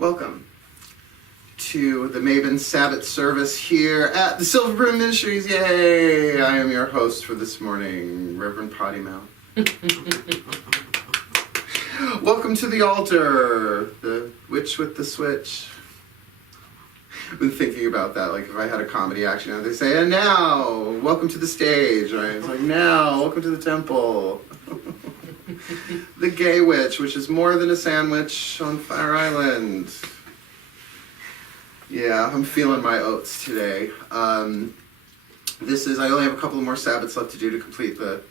Welcome to the Mabon Sabbath service here at the Silver Broom Ministries. Yay! I am your host for this morning, Reverend Potty Mouth. Welcome to the altar, the witch with the switch. I've been thinking about that, like if I had a comedy action, they say, and now, welcome to the stage, right? It's like, now, welcome to the temple. The gay witch, which is more than a sandwich on Fire Island. Yeah, I'm feeling my oats today. I only have a couple more Sabbaths left to do to complete the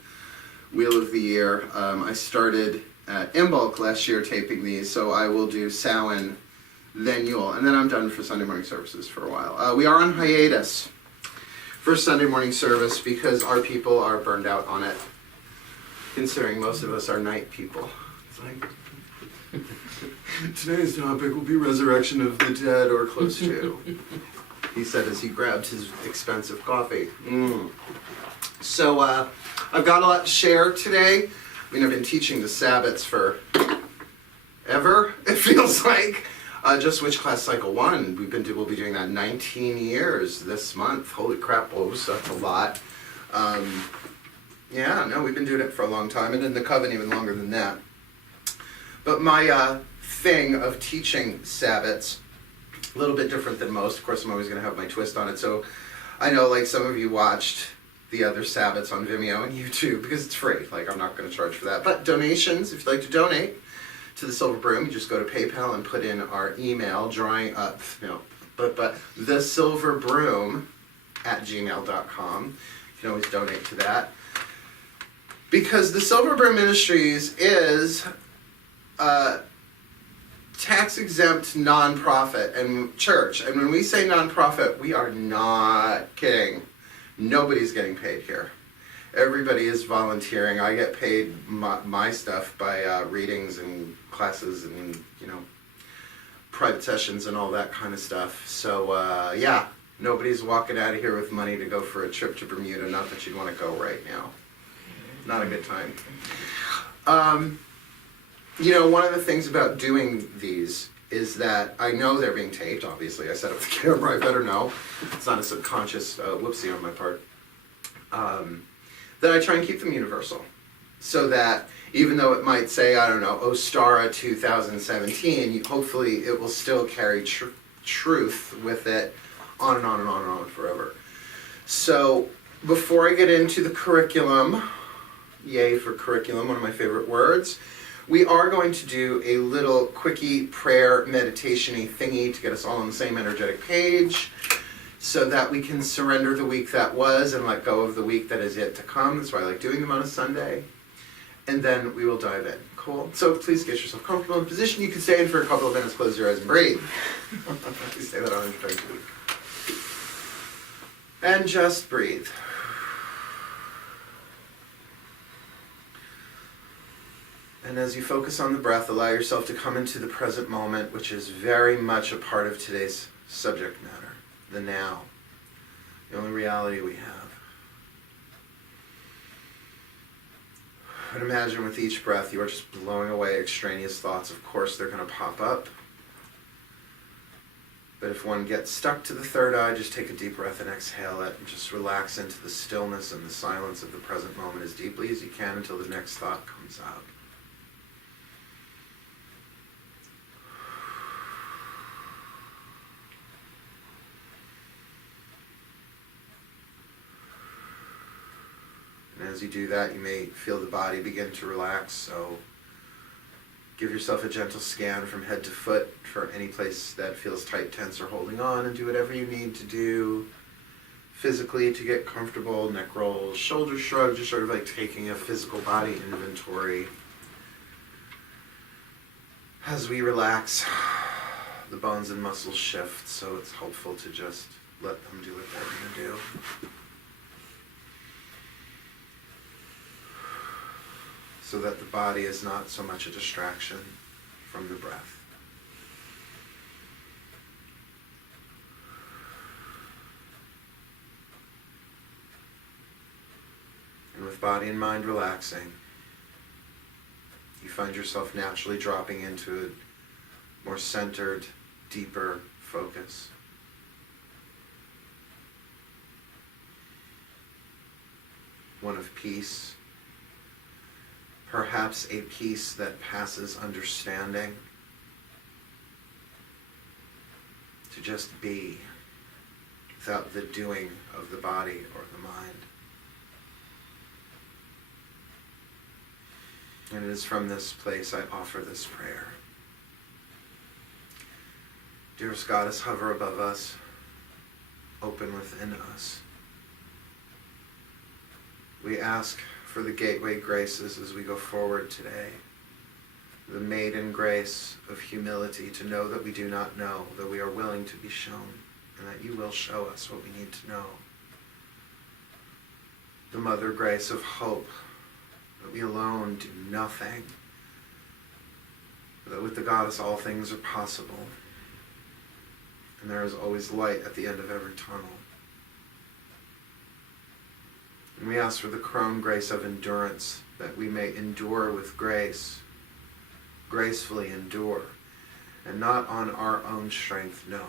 Wheel of the Year. I started at Imbolc last year taping these, so I will do Samhain, then Yule, and then I'm done for Sunday morning services for a while. We are on hiatus for Sunday morning service because our people are burned out on it, considering most of us are night people. It's like, today's topic will be resurrection of the dead or close to, he said as he grabbed his expensive coffee. So I've got a lot to share today. I mean, I've been teaching the Sabbaths for ever, it feels like. Just Witch Class Cycle 1, we'll be doing that 19 years this month. Holy crap, that's a lot. Yeah, no, we've been doing it for a long time, and in the Coven even longer than that. But my thing of teaching Sabbats, a little bit different than most. Of course, I'm always going to have my twist on it. So I know, like, some of you watched the other Sabbats on Vimeo and YouTube because it's free. Like, I'm not going to charge for that. But donations, if you'd like to donate to the Silver Broom, you just go to PayPal and put in our email, thesilverbroom@gmail.com. You can always donate to that. Because the Silver Broom Ministries is a tax-exempt nonprofit and church. And when we say nonprofit, we are not kidding. Nobody's getting paid here. Everybody is volunteering. I get paid my stuff by readings and classes and, private sessions and all that kind of stuff. So, yeah, nobody's walking out of here with money to go for a trip to Bermuda. Not that you'd want to go right now. Not a good time. One of the things about doing these is that I know they're being taped, obviously. I set up the camera, I better know. It's not a subconscious whoopsie on my part. That I try and keep them universal. So that even though it might say, I don't know, Ostara 2017, hopefully it will still carry truth with it on and on and on and on forever. So before I get into the curriculum, yay for curriculum, one of my favorite words, we are going to do a little quickie prayer meditation-y thingy to get us all on the same energetic page so that we can surrender the week that was and let go of the week that is yet to come. That's why I like doing them on a Sunday. And then we will dive in. Cool? So please get yourself comfortable in a position. You can stay in for a couple of minutes, close your eyes and breathe. Please say that on introduction. And just breathe. And as you focus on the breath, allow yourself to come into the present moment, which is very much a part of today's subject matter, the now, the only reality we have. And imagine with each breath you are just blowing away extraneous thoughts. Of course, they're going to pop up. But if one gets stuck to the third eye, just take a deep breath and exhale it, and just relax into the stillness and the silence of the present moment as deeply as you can until the next thought comes out. And as you do that, you may feel the body begin to relax, so give yourself a gentle scan from head to foot for any place that feels tight, tense, or holding on, and do whatever you need to do physically to get comfortable. Neck rolls, shoulder shrugs, just sort of like taking a physical body inventory. As we relax, the bones and muscles shift, so it's helpful to just let them do what they're going to do. So that the body is not so much a distraction from the breath. And with body and mind relaxing, you find yourself naturally dropping into a more centered, deeper focus. One of peace, perhaps a peace that passes understanding, to just be without the doing of the body or the mind. And it is from this place I offer this prayer. Dearest Goddess, hover above us, open within us. We ask for the gateway graces as we go forward today. The maiden grace of humility to know that we do not know, that we are willing to be shown, and that you will show us what we need to know. The mother grace of hope, that we alone do nothing, that with the Goddess all things are possible, and there is always light at the end of every tunnel. And we ask for the crone grace of endurance, that we may endure with grace, gracefully endure, and not on our own strength, no,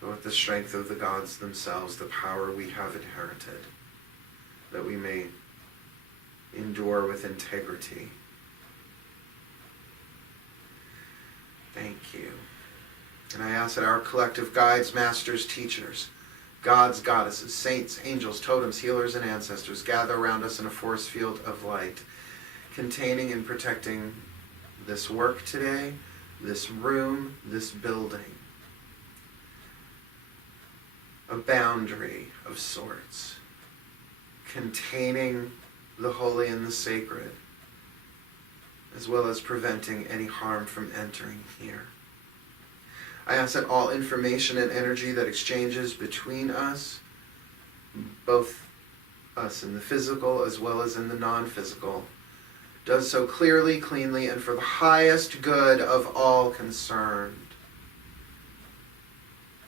but with the strength of the gods themselves, the power we have inherited, that we may endure with integrity. Thank you. And I ask that our collective guides, masters, teachers, gods, goddesses, saints, angels, totems, healers, and ancestors gather around us in a force field of light, containing and protecting this work today, this room, this building. A boundary of sorts, containing the holy and the sacred, as well as preventing any harm from entering here. I ask that all information and energy that exchanges between us, both us in the physical as well as in the non-physical, does so clearly, cleanly, and for the highest good of all concerned.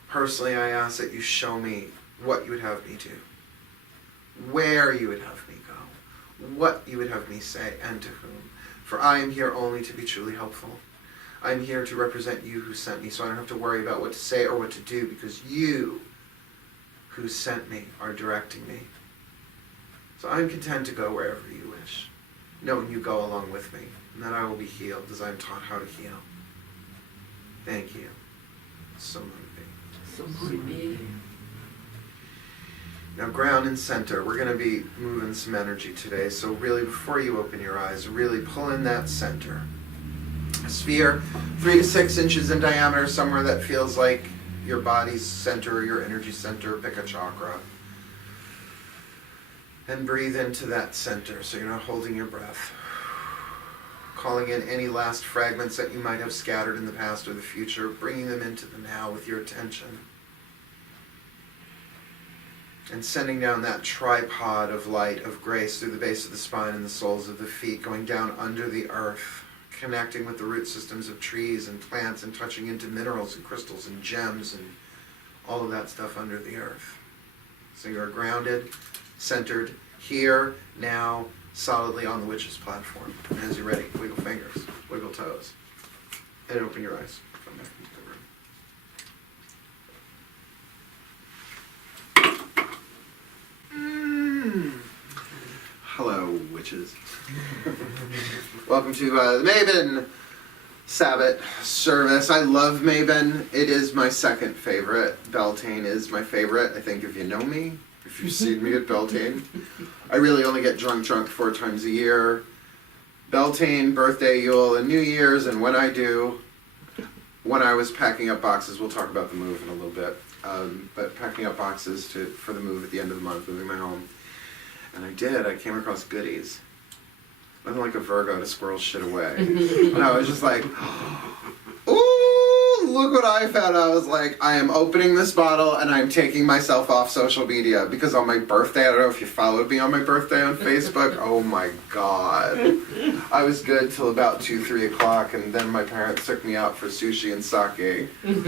Personally, I ask that you show me what you would have me do, where you would have me go, what you would have me say, and to whom. For I am here only to be truly helpful. I am here to represent you who sent me, so I don't have to worry about what to say or what to do, because you who sent me are directing me. So I'm content to go wherever you wish, knowing you go along with me, and that I will be healed as I am taught how to heal. Thank you. So mote it be. So mote it be. Now ground and center, we're going to be moving some energy today, so really before you open your eyes, really pull in that center. A sphere 3 to 6 inches in diameter, somewhere that feels like your body's center, your energy center. Pick a chakra. And breathe into that center so you're not holding your breath. Calling in any last fragments that you might have scattered in the past or the future, bringing them into the now with your attention. And sending down that tripod of light, of grace through the base of the spine and the soles of the feet, going down under the earth, connecting with the root systems of trees and plants and touching into minerals and crystals and gems and all of that stuff under the earth. So you're grounded, centered, here, now, solidly on the witch's platform. And as you're ready, wiggle fingers, wiggle toes, and open your eyes. Come back into the room. Hello, witches. Welcome to the Mabon Sabbath service. I love Mabon. It is my second favorite. Beltane is my favorite. I think if you know me, if you've seen me at Beltane, I really only get drunk 4 times a year. Beltane, birthday, Yule, and New Year's, and when I do, when I was packing up boxes, we'll talk about the move in a little bit, but packing up boxes for the move at the end of the month, moving my home. And I came across goodies. Nothing like a Virgo to squirrel shit away. And I was just like, ooh, look what I found. I was like, I am opening this bottle and I'm taking myself off social media because on my birthday, I don't know if you followed me on my birthday on Facebook. Oh my God. I was good till about 2, 3 o'clock, and then my parents took me out for sushi and sake. And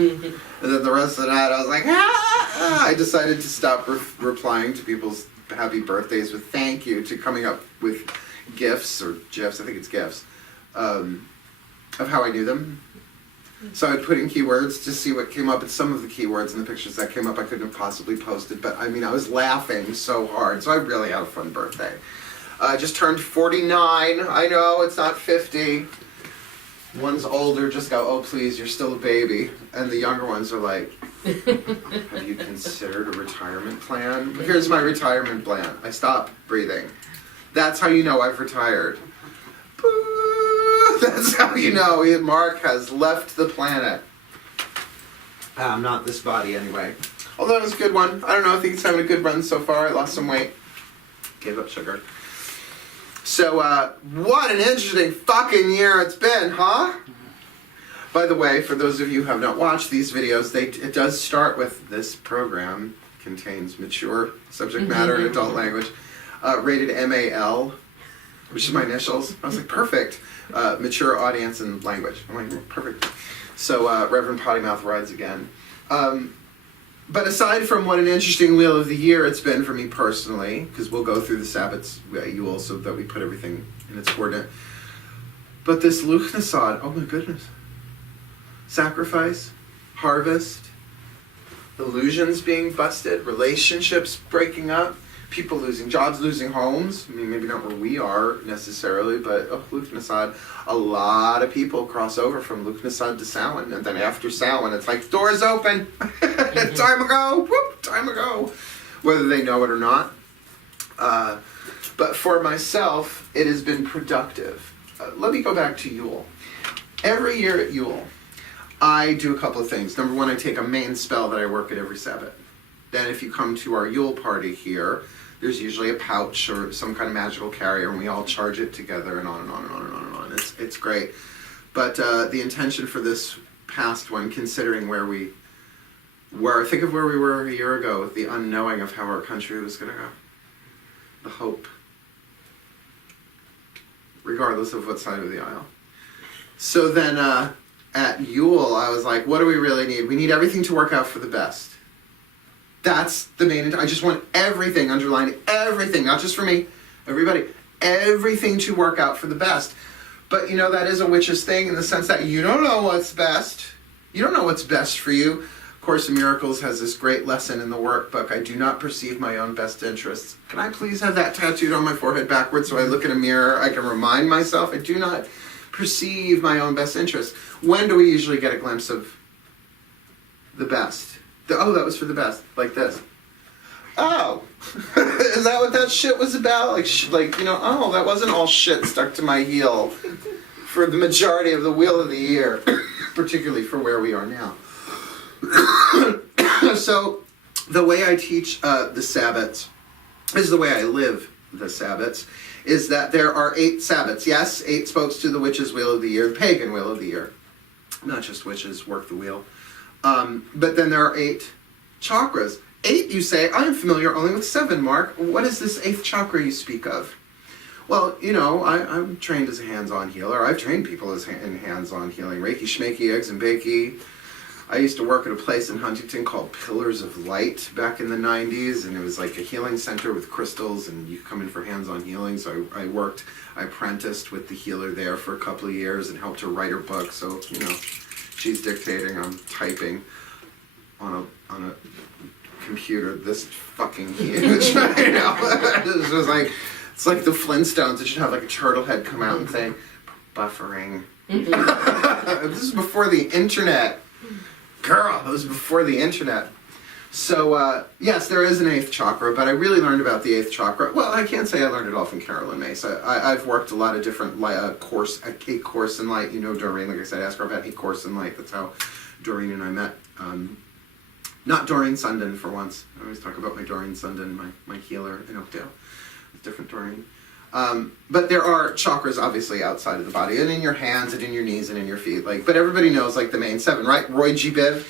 then the rest of the night I was like, I decided to stop replying to people's happy birthdays with thank you, to coming up with gifts or gifs, I think it's gifs, of how I knew them. So I'd put in keywords to see what came up, and some of the keywords in the pictures that came up I couldn't have possibly posted, but I mean, I was laughing so hard, so I really had a fun birthday. I just turned 49, I know, it's not 50. One's older, just go, oh please, you're still a baby. And the younger ones are like, have you considered a retirement plan? Here's my retirement plan. I stop breathing. That's how you know I've retired. That's how you know Mark has left the planet. Not this body anyway. Although it was a good one. I don't know, I think it's having a good run so far. I lost some weight. Gave up sugar. So, what an interesting fucking year it's been, huh? By the way, for those of you who have not watched these videos, it does start with this program contains mature subject matter and adult language, rated MAL, which is my initials. I was like, perfect. Mature audience and language. I'm like, perfect. So, Reverend Potty Mouth rides again. But aside from what an interesting wheel of the year it's been for me personally, because we'll go through the Sabbats, you also, that we put everything in its coordinate. But this Luchnesod, oh my goodness. Sacrifice, harvest, illusions being busted, relationships breaking up, people losing jobs, losing homes. I mean, maybe not where we are necessarily, but Luchnesod, a lot of people cross over from Luchnesod to Samhain, and then after Samhain, it's like, doors open, time ago, whoop, time ago, whether they know it or not. But for myself, it has been productive. Let me go back to Yule. Every year at Yule, I do a couple of things. Number one, I take a main spell that I work at every Sabbath. Then if you come to our Yule party here, there's usually a pouch or some kind of magical carrier, and we all charge it together, and on and on and on and on and on. It's great. But the intention for this past one, considering where we were, think of where we were a year ago with the unknowing of how our country was going to go. The hope. Regardless of what side of the aisle. So then at Yule, I was like, what do we really need? We need everything to work out for the best. That's the main, I just want everything, underlined everything, not just for me, everybody, everything to work out for the best. But you know, that is a witch's thing in the sense that you don't know what's best. You don't know what's best for you. Course in Miracles has this great lesson in the workbook. I do not perceive my own best interests. Can I please have that tattooed on my forehead backwards so I look in a mirror, I can remind myself I do not perceive my own best interests. When do we usually get a glimpse of the best? Oh, that was for the best, like this. Oh, is that what that shit was about? Like you know, oh, that wasn't all shit stuck to my heel for the majority of the wheel of the year, particularly for where we are now. So, the way I teach the Sabbats is the way I live the Sabbats, is that there are 8 Sabbats. Yes, 8 spokes to the witch's wheel of the year, the pagan wheel of the year. Not just witches work the wheel. But then there are 8 chakras. 8, you say, I am familiar only with 7, Mark. What is this 8th chakra you speak of? Well, you know, I'm trained as a hands-on healer. I've trained people in hands-on healing. Reiki, Shmeiki, Eggs and Bakey. I used to work at a place in Huntington called Pillars of Light back in the 90s, and it was like a healing center with crystals, and you come in for hands-on healing. So I apprenticed with the healer there for a couple of years and helped her write her book. So, you know, she's dictating, I'm typing on a computer this fucking huge. You know, it's like the Flintstones. It should have like a turtle head come out and say, buffering. This is before the internet. Girl, it was before the internet. So, yes, there is an 8th chakra, but I really learned about the 8th chakra. Well, I can't say I learned it all from Carolyn Mace. I've worked a lot of different a course in light. You know Doreen, like I said, ask her about a course in light. That's how Doreen and I met. Not Doreen Sundin for once. I always talk about my Doreen Sundin, my healer in Oakdale. It's different Doreen. But there are chakras obviously outside of the body, and in your hands, and in your knees, and in your feet. But everybody knows like the main 7, right? Roy G. Biv.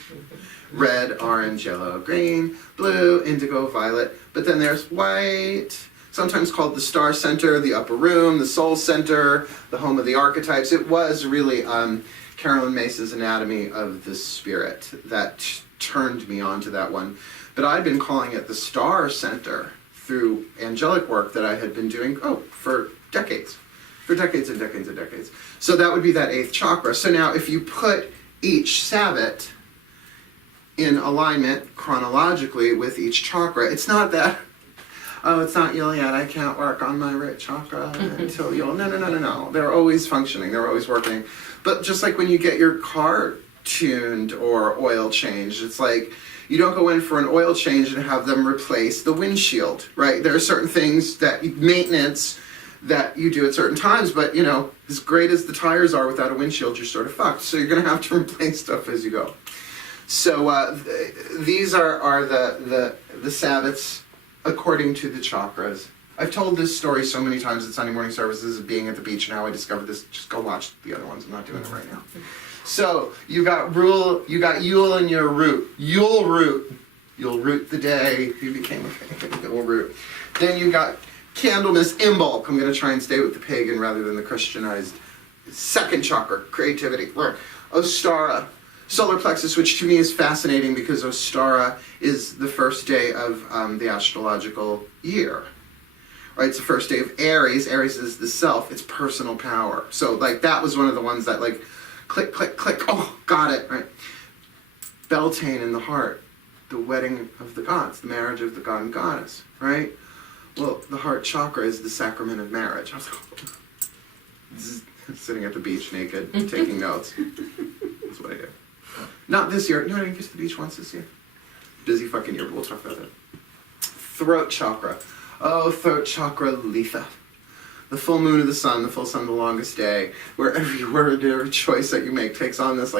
Red, orange, yellow, green, blue, indigo, violet. But then there's white, sometimes called the star center, the upper room, the soul center, the home of the archetypes. It was really Carolyn Mace's Anatomy of the Spirit that turned me on to that one. But I'd been calling it the star center through angelic work that I had been doing, for decades. For decades and decades and decades. So that would be that 8th chakra. So now if you put each Sabbath in alignment chronologically with each chakra. It's not that, oh, it's not Yule yet, I can't work on my root chakra until Yule. No. They're always functioning, they're always working. But just like when you get your car tuned or oil changed, it's like you don't go in for an oil change and have them replace the windshield, right? There are certain things that maintenance that you do at certain times, but as great as the tires are without a windshield, you're sort of fucked. So you're going to have to replace stuff as you go. So these are the Sabbaths according to the chakras. I've told this story so many times at Sunday morning services of being at the beach and how I discovered this. Just go watch the other ones. I'm not doing it right now. So you got Yule in your root. Yule root. You'll root the day you became a Yule root. Then you got Candlemas Imbolc. I'm going to try and stay with the pagan rather than the Christianized. Second chakra, creativity. Ostara. Solar plexus, which to me is fascinating because Ostara is the first day of the astrological year. Right, it's the first day of Aries. Aries is the self. It's personal power. So, that was one of the ones that, click, click, click. Oh, got it. Right. Beltane in the heart. The wedding of the gods. The marriage of the god and goddess. Right? Well, the heart chakra is the sacrament of marriage. I was sitting at the beach naked, taking notes. That's what I do. Not this year. No, I didn't get to the beach once this year. Busy fucking year, but we'll talk about that. Throat chakra. Oh, throat chakra, Letha. The full moon of the sun, the full sun, the longest day, where every word, every choice that you make takes on this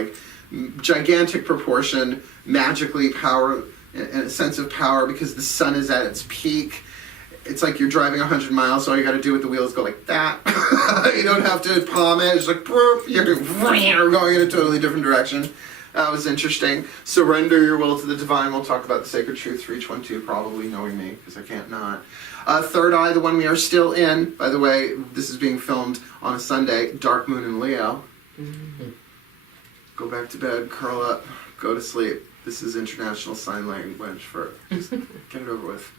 gigantic proportion, magically power, and a sense of power because the sun is at its peak. It's like you're driving 100 miles, so all you got to do with the wheels go like that. You don't have to palm it. It's like, you're going in a totally different direction. That was interesting. Surrender your will to the divine. We'll talk about the sacred truths for each one too, probably knowing me, because I can't not. Third eye, the one we are still in. By the way, this is being filmed on a Sunday. Dark moon in Leo. Mm-hmm. Go back to bed, curl up, go to sleep. This is international sign language for just get it over with.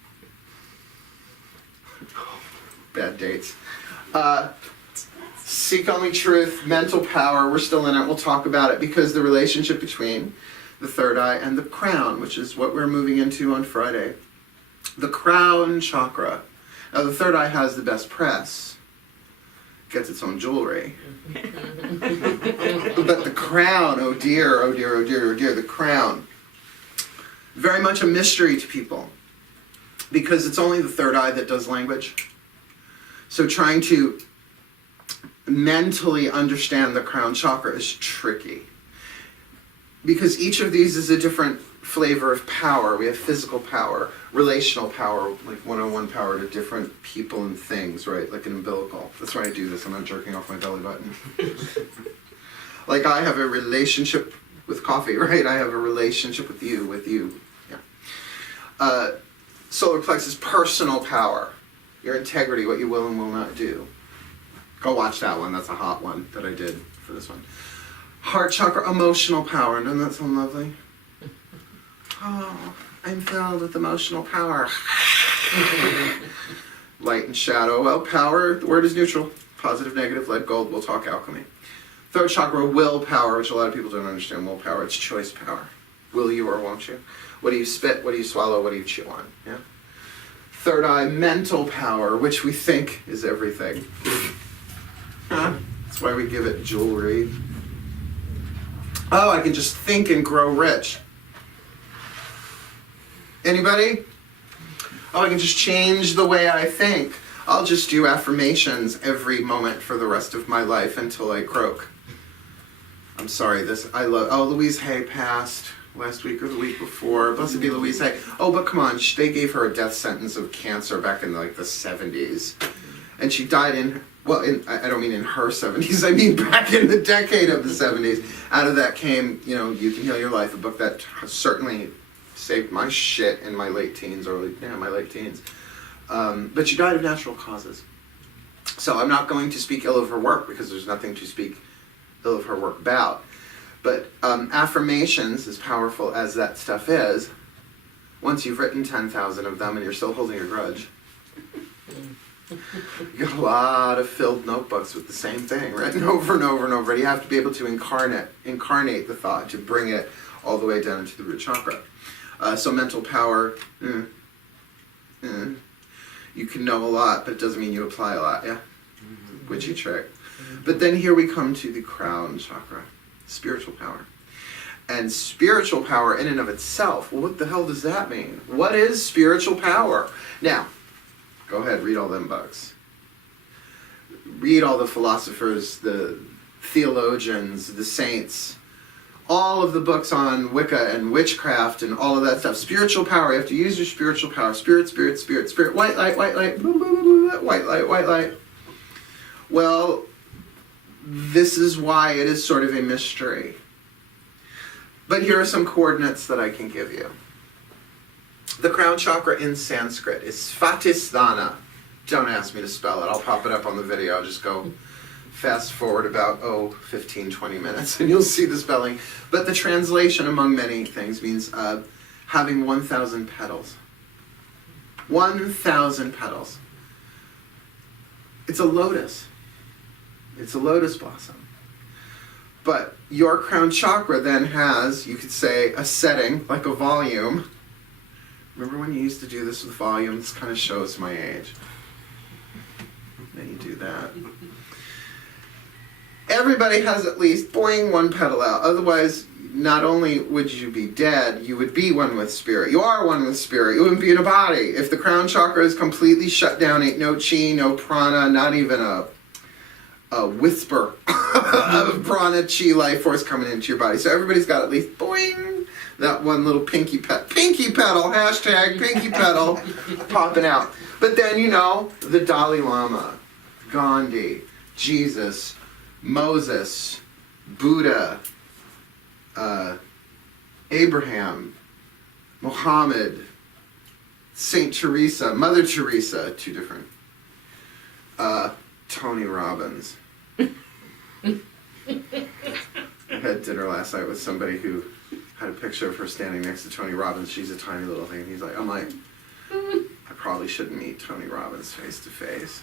Bad dates. Seek only truth, mental power, we're still in it, we'll talk about it, because the relationship between the third eye and the crown, which is what we're moving into on Friday. The crown chakra. Now the third eye has the best press, gets its own jewelry. But the crown, oh dear, oh dear, oh dear, oh dear, the crown. Very much a mystery to people, because it's only the third eye that does language. So trying to mentally understand the crown chakra is tricky, because each of these is a different flavor of power. We have physical power, relational power, like one-on-one power to different people and things, right? Like an umbilical. That's why I do this. I'm not jerking off my belly button. Like I have a relationship with coffee, right? I have a relationship with you. Yeah. Solar plexus, personal power. Your integrity, what you will and will not do. Go watch that one. That's a hot one that I did for this one. Heart chakra, emotional power. Doesn't that sound lovely? Oh, I'm filled with emotional power. Light and shadow. Well, power, the word is neutral. Positive, negative, lead, gold. We'll talk alchemy. Third chakra, willpower, which a lot of people don't understand willpower. It's choice power. Will you or won't you? What do you spit? What do you swallow? What do you chew on? Yeah. Third eye, mental power, which we think is everything. That's why we give it jewelry. Oh, I can just think and grow rich. Anybody? Oh, I can just change the way I think. I'll just do affirmations every moment for the rest of my life until I croak. I'm sorry, Louise Hay passed last week or the week before. Blessed be Louise Hay. Oh, but come on, they gave her a death sentence of cancer back in the 70s. And she died I don't mean in her 70s, I mean back in the decade of the 70s. Out of that came, You Can Heal Your Life, a book that certainly saved my shit in my late teens, my late teens. But she died of natural causes. So I'm not going to speak ill of her work, because there's nothing to speak ill of her work about. But affirmations, as powerful as that stuff is, once you've written 10,000 of them and you're still holding a grudge, You got a lot of filled notebooks with the same thing, written over and over and over. And you have to be able to incarnate the thought to bring it all the way down into the root chakra. So mental power, you can know a lot, but it doesn't mean you apply a lot, yeah? Witchy trick. But then here we come to the crown chakra, spiritual power. And spiritual power in and of itself, well, what the hell does that mean? What is spiritual power? Now, go ahead, read all them books. Read all the philosophers, the theologians, the saints, all of the books on Wicca and witchcraft and all of that stuff. Spiritual power, you have to use your spiritual power. Spirit, spirit, spirit, spirit, white light, white light, blah, blah, blah, blah, white light, white light. Well, this is why it is sort of a mystery. But here are some coordinates that I can give you. The crown chakra in Sanskrit is Svatisthana. Don't ask me to spell it. I'll pop it up on the video. I'll just go fast forward about, 15, 20 minutes, and you'll see the spelling. But the translation, among many things, means having 1,000 petals. 1,000 petals. It's a lotus. It's a lotus blossom. But your crown chakra then has, you could say, a setting, like a volume. Remember when you used to do this with volume? This kind of shows my age. Then you do that. Everybody has at least, boing, one petal out. Otherwise, not only would you be dead, you would be one with spirit. You are one with spirit. You wouldn't be in a body. If the crown chakra is completely shut down, ain't no chi, no prana, not even a whisper of prana, chi, life force coming into your body. So everybody's got at least, boing, that one little pinky petal, hashtag pinky petal, popping out. But then, you know, the Dalai Lama, Gandhi, Jesus, Moses, Buddha, Abraham, Muhammad, Saint Teresa, Mother Teresa, two different, Tony Robbins. I had dinner last night with somebody who had a picture of her standing next to Tony Robbins. She's a tiny little thing. He's like, I'm like, I probably shouldn't meet Tony Robbins face to face.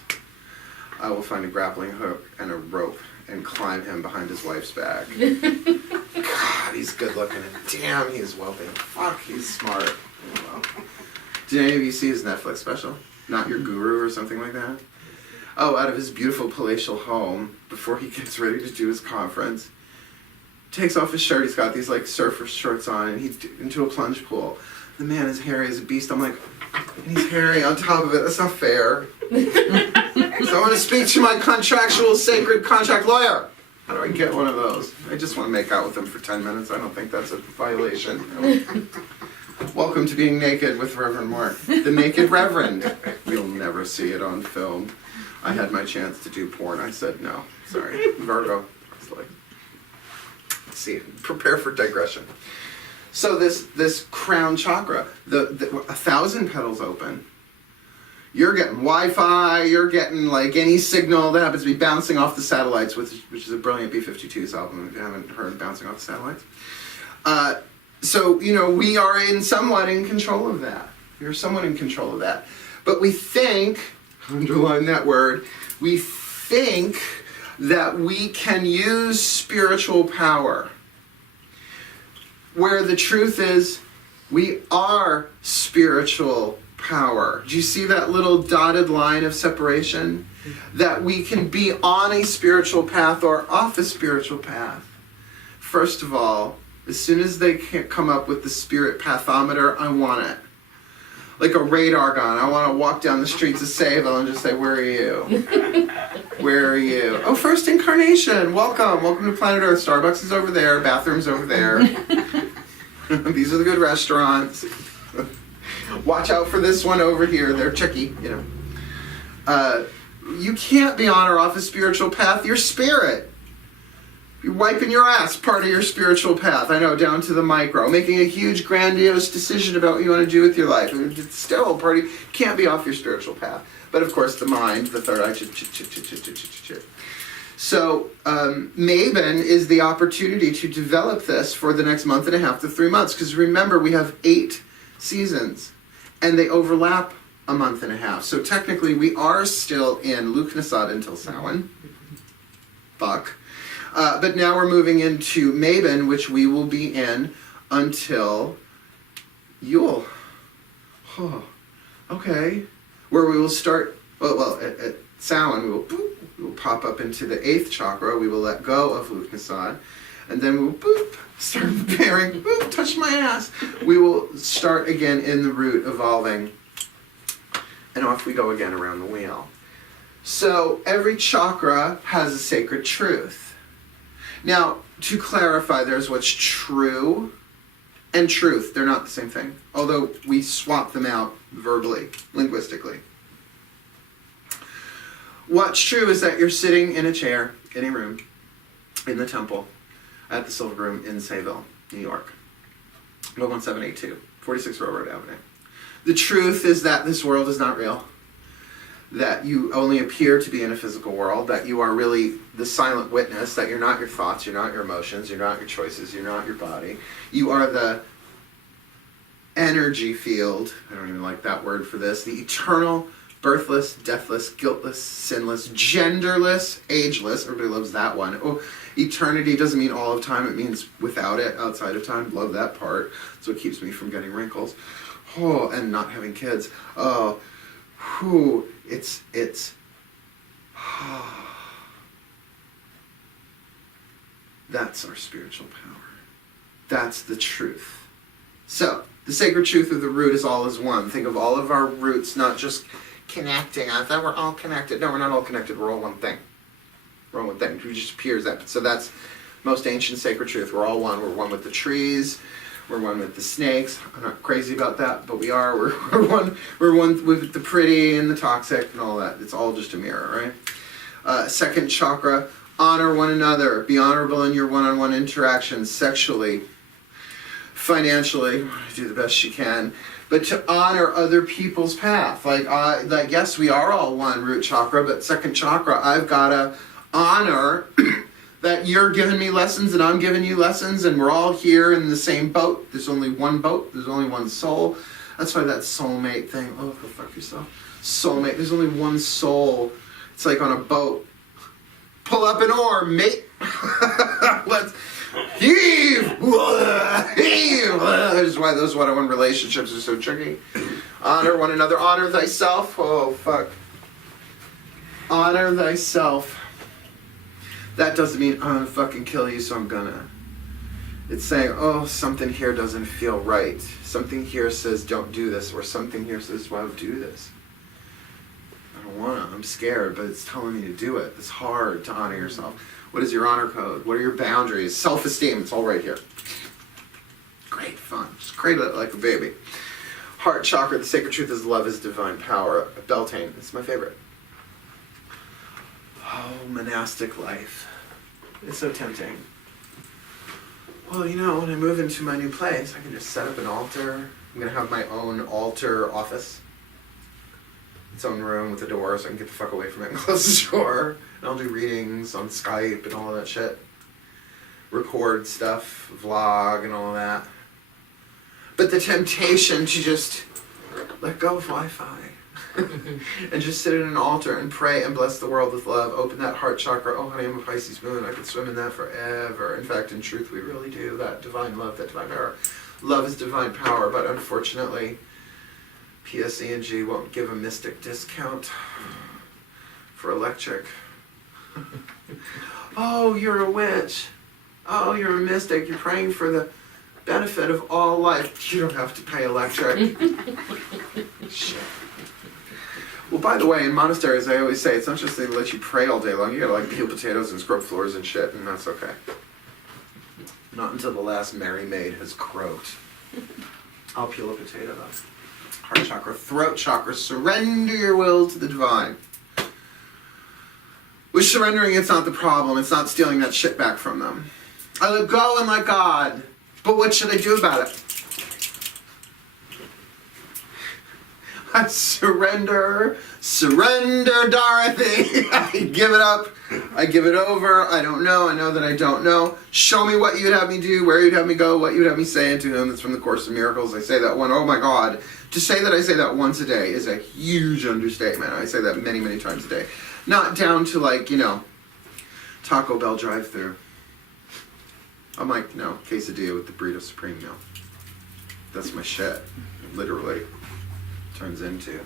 I will find a grappling hook and a rope and climb him behind his wife's back. God, he's good looking and damn, he's wealthy. Fuck, he's smart. Well, did any of you see his Netflix special? Not Your Guru or something like that? Oh, out of his beautiful palatial home, before he gets ready to do his conference, takes off his shirt, he's got these like surfer shorts on, and he's into a plunge pool. The man is hairy as a beast. I'm like, and he's hairy on top of it. That's not fair. So I want to speak to my contractual sacred contract lawyer. How do I get one of those? I just want to make out with him for 10 minutes. I don't think that's a violation. Welcome to being naked with Reverend Mark. The Naked Reverend. You'll never see it on film. I had my chance to do porn. I said no. Sorry. Virgo. It's like, let's see. Prepare for digression. So this crown chakra, the 1,000 petals open. You're getting Wi-Fi, you're getting like any signal that happens to be bouncing off the satellites, which is a brilliant B-52s album if you haven't heard Bouncing Off the Satellites. So, you know, we are somewhat in control of that. We're somewhat in control of that. But we think, underline that word, we think that we can use spiritual power. Where the truth is, we are spiritual power. Do you see that little dotted line of separation? That we can be on a spiritual path or off a spiritual path. First of all, as soon as they can't come up with the spirit pathometer, I want it. Like a radar gun. I want to walk down the streets of Sayville and just say, where are you? Where are you? Oh, first incarnation. Welcome. Welcome to planet Earth. Starbucks is over there. Bathroom's over there. These are the good restaurants. Watch out for this one over here. They're tricky, you know. You can't be on or off a spiritual path. You're spirit. You're wiping your ass, part of your spiritual path. I know, down to the micro. Making a huge, grandiose decision about what you want to do with your life. It's still part of, can't be off your spiritual path. But of course, the mind, the third eye, So, Mabon is the opportunity to develop this for the next month and a half to 3 months. Because remember, we have 8 seasons. And they overlap a month and a half. So technically we are still in Lughnasadh until Samhain. Fuck. But now we're moving into Mabon, which we will be in until Yule. Oh, okay. Where we will start, well at Samhain, we will pop up into the 8th chakra. We will let go of Lughnasadh. And then we will, boop, start preparing, boop, touch my ass. We will start again in the root, evolving. And off we go again around the wheel. So every chakra has a sacred truth. Now, to clarify, there's what's true and truth. They're not the same thing, although we swap them out verbally, linguistically. What's true is that you're sitting in a chair, in a room, in the temple, at the Silver Room in Sayville, New York. 11782, 46 Railroad Avenue. The truth is that this world is not real. That you only appear to be in a physical world, that you are really the silent witness, that you're not your thoughts, you're not your emotions, you're not your choices, you're not your body. You are the energy field, I don't even like that word for this, the eternal, birthless, deathless, guiltless, sinless, genderless, ageless, everybody loves that one. Oh, eternity doesn't mean all of time, it means without it, outside of time. Love that part. So it keeps me from getting wrinkles. Oh, and not having kids. Oh, whew, it's that's our spiritual power. That's the truth. So, the sacred truth of the root is all as one. Think of all of our roots not just connecting. I thought we're all connected. No, we're not all connected. We're all one thing. We're all one thing. It just appears that. So that's most ancient sacred truth. We're all one. We're one with the trees. We're one with the snakes. I'm not crazy about that, but we are. We're one. We're one with the pretty and the toxic and all that. It's all just a mirror, right? Second chakra: honor one another. Be honorable in your one-on-one interactions, sexually, financially. Do the best you can, but to honor other people's path. Like yes, we are all one root chakra, but second chakra, I've gotta honor. That you're giving me lessons and I'm giving you lessons and we're all here in the same boat. There's only one boat. There's only one soul. That's why that soulmate thing, oh, go fuck yourself. Soulmate, there's only one soul. It's like on a boat. Pull up an oar, mate. Let's heave. Heave. That is why those one-on-one relationships are so tricky. Honor one another. Honor thyself. Oh, fuck. Honor thyself. That doesn't mean, I'm gonna fucking kill you, so I'm gonna. It's saying, oh, something here doesn't feel right. Something here says, don't do this. Or something here says, well, do this. I don't wanna, I'm scared, but it's telling me to do it. It's hard to honor yourself. What is your honor code? What are your boundaries? Self-esteem, it's all right here. Great fun, just create it like a baby. Heart chakra, the sacred truth is love is divine power. Beltane, it's my favorite. Oh, monastic life. It's so tempting. Well, you know, when I move into my new place, I can just set up an altar. I'm going to have my own altar office. Its own room with a door so I can get the fuck away from it and close the door. And I'll do readings on Skype and all of that shit. Record stuff, vlog and all of that. But the temptation to just let go of Wi-Fi. And just sit at an altar and pray and bless the world with love. Open that heart chakra. Oh, honey, I'm a Pisces moon. I could swim in that forever. In fact, in truth, we really do. That divine love, that divine power. Love is divine power, but unfortunately, PSE&G won't give a mystic discount for electric. Oh, you're a witch. Oh, you're a mystic. You're praying for the benefit of all life. You don't have to pay electric. Shit. Well, by the way, in monasteries, I always say, it's not just they let you pray all day long. You gotta, like, peel potatoes and scrub floors and shit, and that's okay. Not until the last merry maid has croaked. I'll peel a potato, though. Heart chakra, throat chakra, surrender your will to the divine. With surrendering, it's not the problem. It's not stealing that shit back from them. I let go and let God. But what should I do about it? I surrender, Dorothy. I give it up. I give it over. I don't know. I know that I don't know. Show me what you'd have me do, where you'd have me go, what you'd have me say unto him. That's from the Course of Miracles. I say that one. Oh my God. To say that I say that once a day is a huge understatement. I say that many, many times a day. Not down to like, Taco Bell drive-thru. I'm like, no, quesadilla with the burrito supreme meal. That's my shit. Literally. Turns into.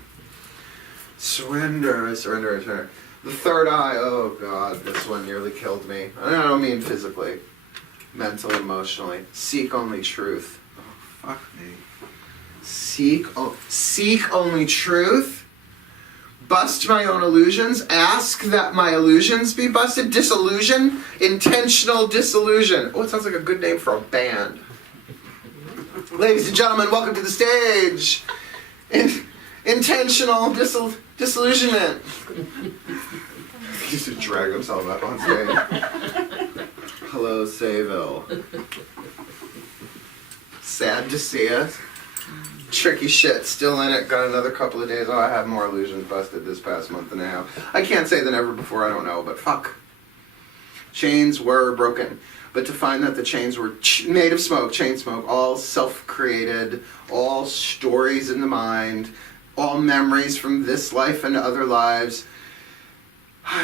Surrender, I surrender. The third eye, oh God, this one nearly killed me. I don't mean physically. Mentally, emotionally. Seek only truth. Oh, fuck me. Seek only truth. Bust my own illusions. Ask that my illusions be busted. Disillusion. Intentional disillusion. Oh, it sounds like a good name for a band. Ladies and gentlemen, welcome to the stage. Intentional disillusionment. He used to drag himself up on stage. Hello, Sayville. Sad to see us. Tricky shit, still in it, got another couple of days. Oh, I have more illusions busted this past month than I have. I can't say than ever before, I don't know, but fuck. Chains were broken. But to find that the chains were made of smoke, chain smoke, all self-created, all stories in the mind, all memories from this life and other lives,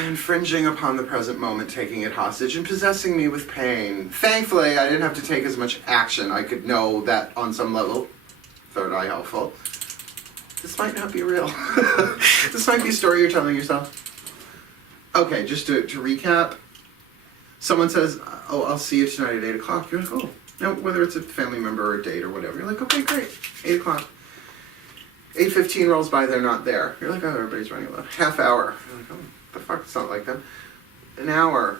infringing upon the present moment, taking it hostage, and possessing me with pain. Thankfully, I didn't have to take as much action. I could know that on some level. Third eye helpful. This might not be real. This might be a story you're telling yourself. Okay, just to recap. Someone says, oh, I'll see you tonight at 8 o'clock. You're like, oh. Now, whether it's a family member or a date or whatever, you're like, okay, great. 8 o'clock. 8:15 rolls by, they're not there. You're like, oh, everybody's running late. Half hour. You're like, oh, the fuck, it's not like them. An hour.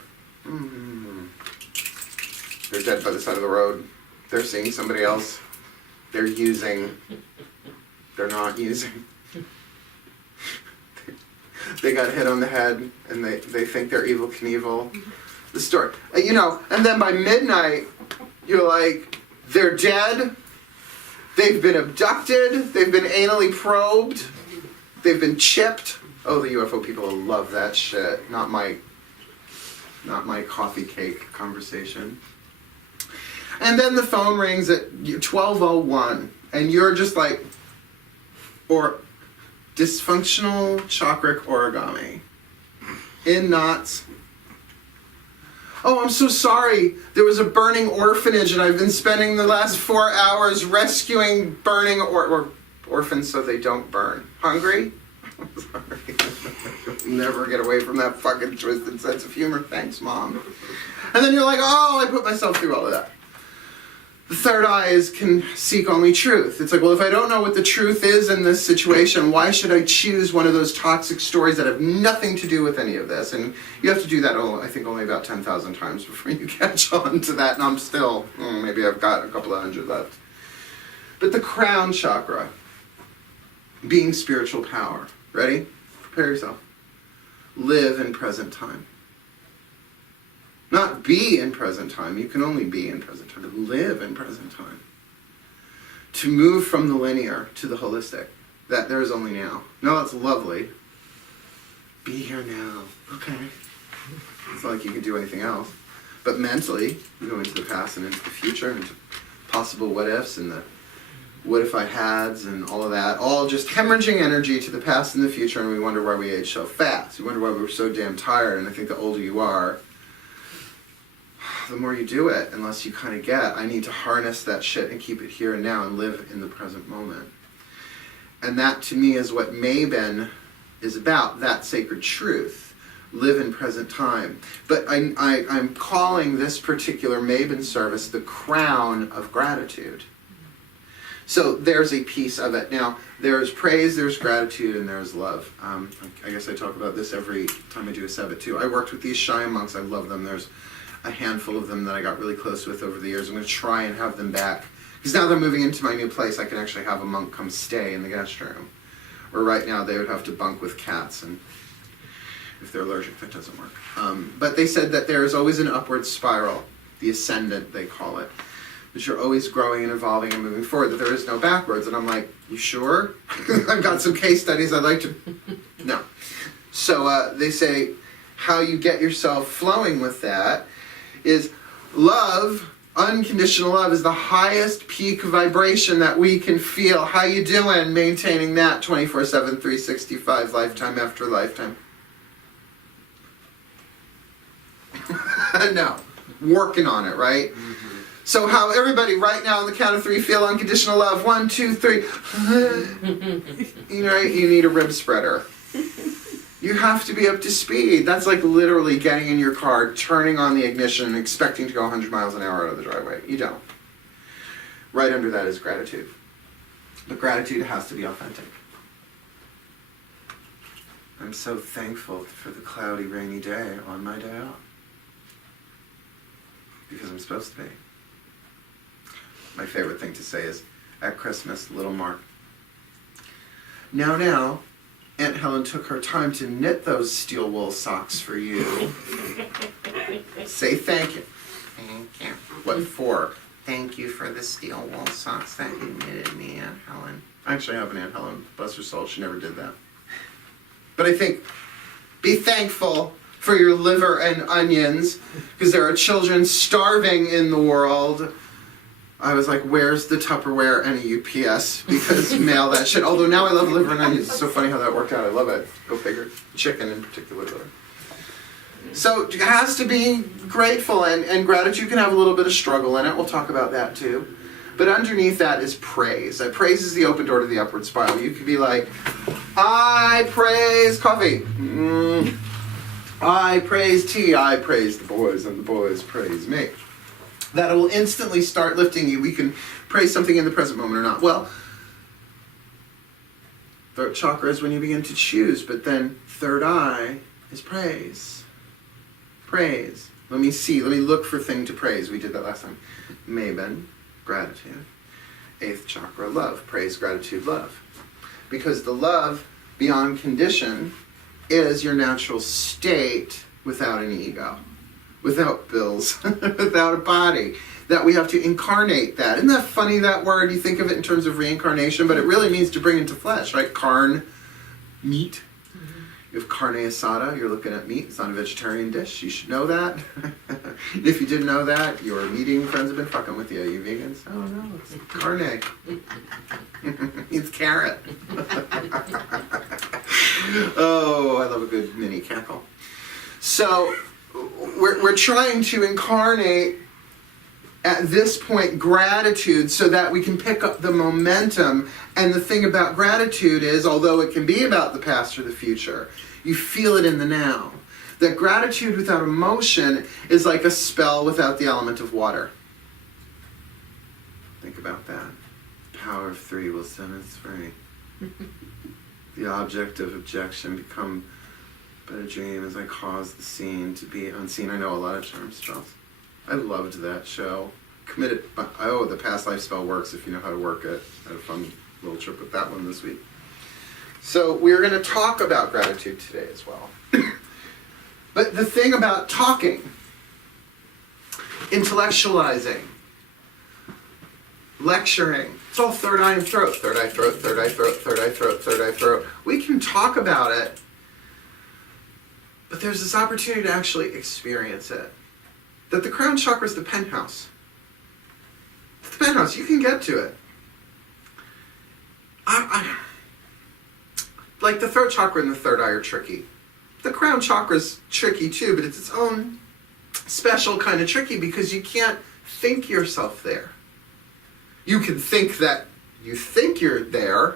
They're dead by the side of the road. They're seeing somebody else. They're using. They're not using. They got hit on the head, and they think they're Evel Knievel. The story. And then by midnight, you're like, they're dead. They've been abducted. They've been anally probed. They've been chipped. Oh, the UFO people love that shit. Not my coffee cake conversation. And then the phone rings at 12:01, and you're just like, or dysfunctional chakric origami. In knots. Oh, I'm so sorry. There was a burning orphanage, and I've been spending the last 4 hours rescuing burning orphans so they don't burn. Hungry? I'm sorry. Never get away from that fucking twisted sense of humor. Thanks, Mom. And then you're like, oh, I put myself through all of that. The third eye can seek only truth. It's like, well, if I don't know what the truth is in this situation, why should I choose one of those toxic stories that have nothing to do with any of this? And you have to do that, I think, only about 10,000 times before you catch on to that. And I'm still, maybe I've got a couple of hundred left. But the crown chakra, being spiritual power. Ready? Prepare yourself. Live in present time. Not be in present time. You can only be in present time. But live in present time. To move from the linear to the holistic. That there is only now. No, that's lovely. Be here now. Okay. It's not like you can do anything else. But mentally, you go into the past and into the future, and into possible what ifs and the what if I hads and all of that. All just hemorrhaging energy to the past and the future, and we wonder why we age so fast. We wonder why we're so damn tired, and I think the older you are, the more you do it, unless you kind of get, I need to harness that shit and keep it here and now and live in the present moment. And that, to me, is what Mabon is about, that sacred truth. Live in present time. But I'm calling this particular Mabon service the crown of gratitude. So there's a piece of it. Now, there's praise, there's gratitude, and there's love. I guess I talk about this every time I do a Sabbath too. I worked with these Cheyenne monks. I love them. There's a handful of them that I got really close with over the years. I'm going to try and have them back. Because now they're moving into my new place, I can actually have a monk come stay in the guest room. Or right now they would have to bunk with cats, and if they're allergic, that doesn't work. But they said that there is always an upward spiral, the ascendant, they call it. that you're always growing and evolving and moving forward, that there is no backwards. And I'm like, you sure? I've got some case studies I'd like to... No. So they say how you get yourself flowing with that is love. Unconditional love is the highest peak vibration that we can feel. How you doing maintaining that 24/7, 365, lifetime after lifetime? No. Working on it, right? Mm-hmm. So how everybody right now on the count of 3 feel unconditional love. 1, 2, 3. You know, you need a rib spreader. You have to be up to speed. That's like literally getting in your car, turning on the ignition, and expecting to go 100 miles an hour out of the driveway. You don't. Right under that is gratitude. But gratitude has to be authentic. I'm so thankful for the cloudy, rainy day on my day off. Because I'm supposed to be. My favorite thing to say is, at Christmas, little Mark. Now, Aunt Helen took her time to knit those steel wool socks for you. Say thank you. Thank you. What for? Thank you for the steel wool socks that you knitted me, Aunt Helen. I actually have an Aunt Helen. Bless her soul, she never did that. But I think, be thankful for your liver and onions, because there are children starving in the world. I was like, where's the Tupperware and a UPS? Because mail that shit. Although now I love liver and onions. It's so funny how that worked out. I love it. Go figure. Chicken in particular. So it has to be grateful, and gratitude can have a little bit of struggle in it. We'll talk about that too. But underneath that is praise. Praise is the open door to the upward spiral. You could be like, I praise coffee. I praise tea. I praise the boys, and the boys praise me. That will instantly start lifting you. We can praise something in the present moment or not. Well, throat chakra is when you begin to choose, but then third eye is praise. Praise. Let me look for thing to praise. We did that last time. Mabon, gratitude. 8th chakra, love. Praise, gratitude, love. Because the love beyond condition is your natural state without an ego. Without bills, without a body, that we have to incarnate that. Isn't that funny, that word? You think of it in terms of reincarnation, but it really means to bring into flesh, right? Carn, meat. Mm-hmm. You have carne asada, you're looking at meat. It's not a vegetarian dish. You should know that. If you didn't know that, your meat-eating friends have been fucking with you. Are you vegans? Oh, no, it's carne. It's carrot. Oh, I love a good mini cackle. So... We're trying to incarnate, at this point, gratitude so that we can pick up the momentum. And the thing about gratitude is, although it can be about the past or the future, you feel it in the now. That gratitude without emotion is like a spell without the element of water. Think about that. Power of 3 will set us free. The object of objection become... but a dream as I cause the scene to be unseen. I know a lot of charm spells. I loved that show. Committed. Oh, the past life spell works if you know how to work it. I had a fun little trip with that one this week. So we're going to talk about gratitude today as well. But the thing about talking, intellectualizing, lecturing, it's all third eye and throat. Third eye, throat, third eye, throat, third eye, throat, third eye, throat. We can talk about it, but there's this opportunity to actually experience it. That the crown chakra is the penthouse. It's the penthouse. You can get to it. Like the throat chakra and the third eye are tricky. The crown chakra is tricky too, but it's its own special kind of tricky because you can't think yourself there. You can think that you think you're there.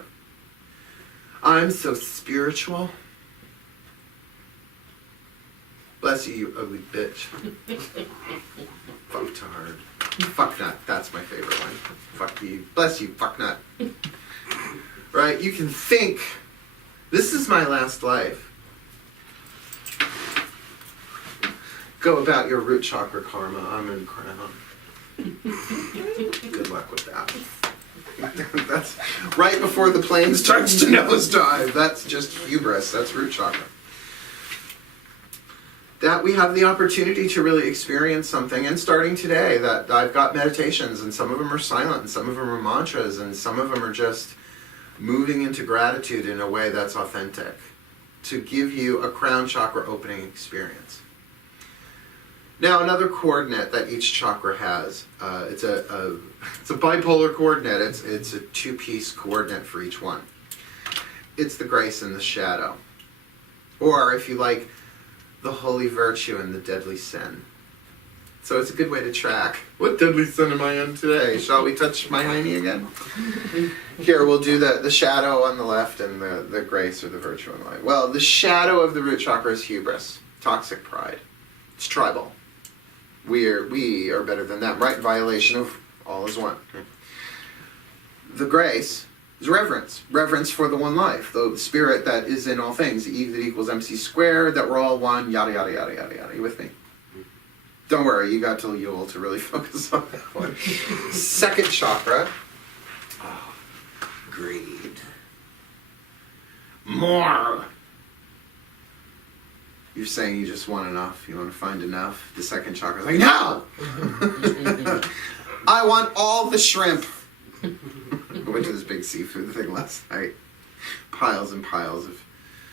I'm so spiritual. Bless you, you ugly bitch. Fucktard. Fucknut. That's my favorite one. Fuck you. Bless you, fucknut. Right? You can think, this is my last life. Go about your root chakra karma. I'm in crown. Good luck with that. That's right before the plane starts to nosedive. That's just hubris. That's root chakra. that we have the opportunity to really experience something. And starting today, that I've got meditations, and some of them are silent, and some of them are mantras, and some of them are just moving into gratitude in a way that's authentic, to give you a crown chakra opening experience. Now, another coordinate that each chakra has, it's a bipolar coordinate. It's a two-piece coordinate for each one. It's the grace and the shadow. Or, if you like, the holy virtue and the deadly sin. So it's a good way to track. What deadly sin am I in today? Shall we touch my hiney again? Here, we'll do the shadow on the left and the grace or the virtue on the right. Well, the shadow of the root chakra is hubris, toxic pride. It's tribal. We are better than them, right? Violation of all is one. The grace is reverence. Reverence for the one life, the spirit that is in all things. E that equals MC squared, that we're all one, yada, yada, yada, yada, yada. You with me? Don't worry, you got till Yule to really focus on that one. Second chakra. Oh, greed. More. You're saying you just want enough, you want to find enough. The second chakra's like, no! I want all the shrimp. I went to this big seafood thing last night. Piles and piles of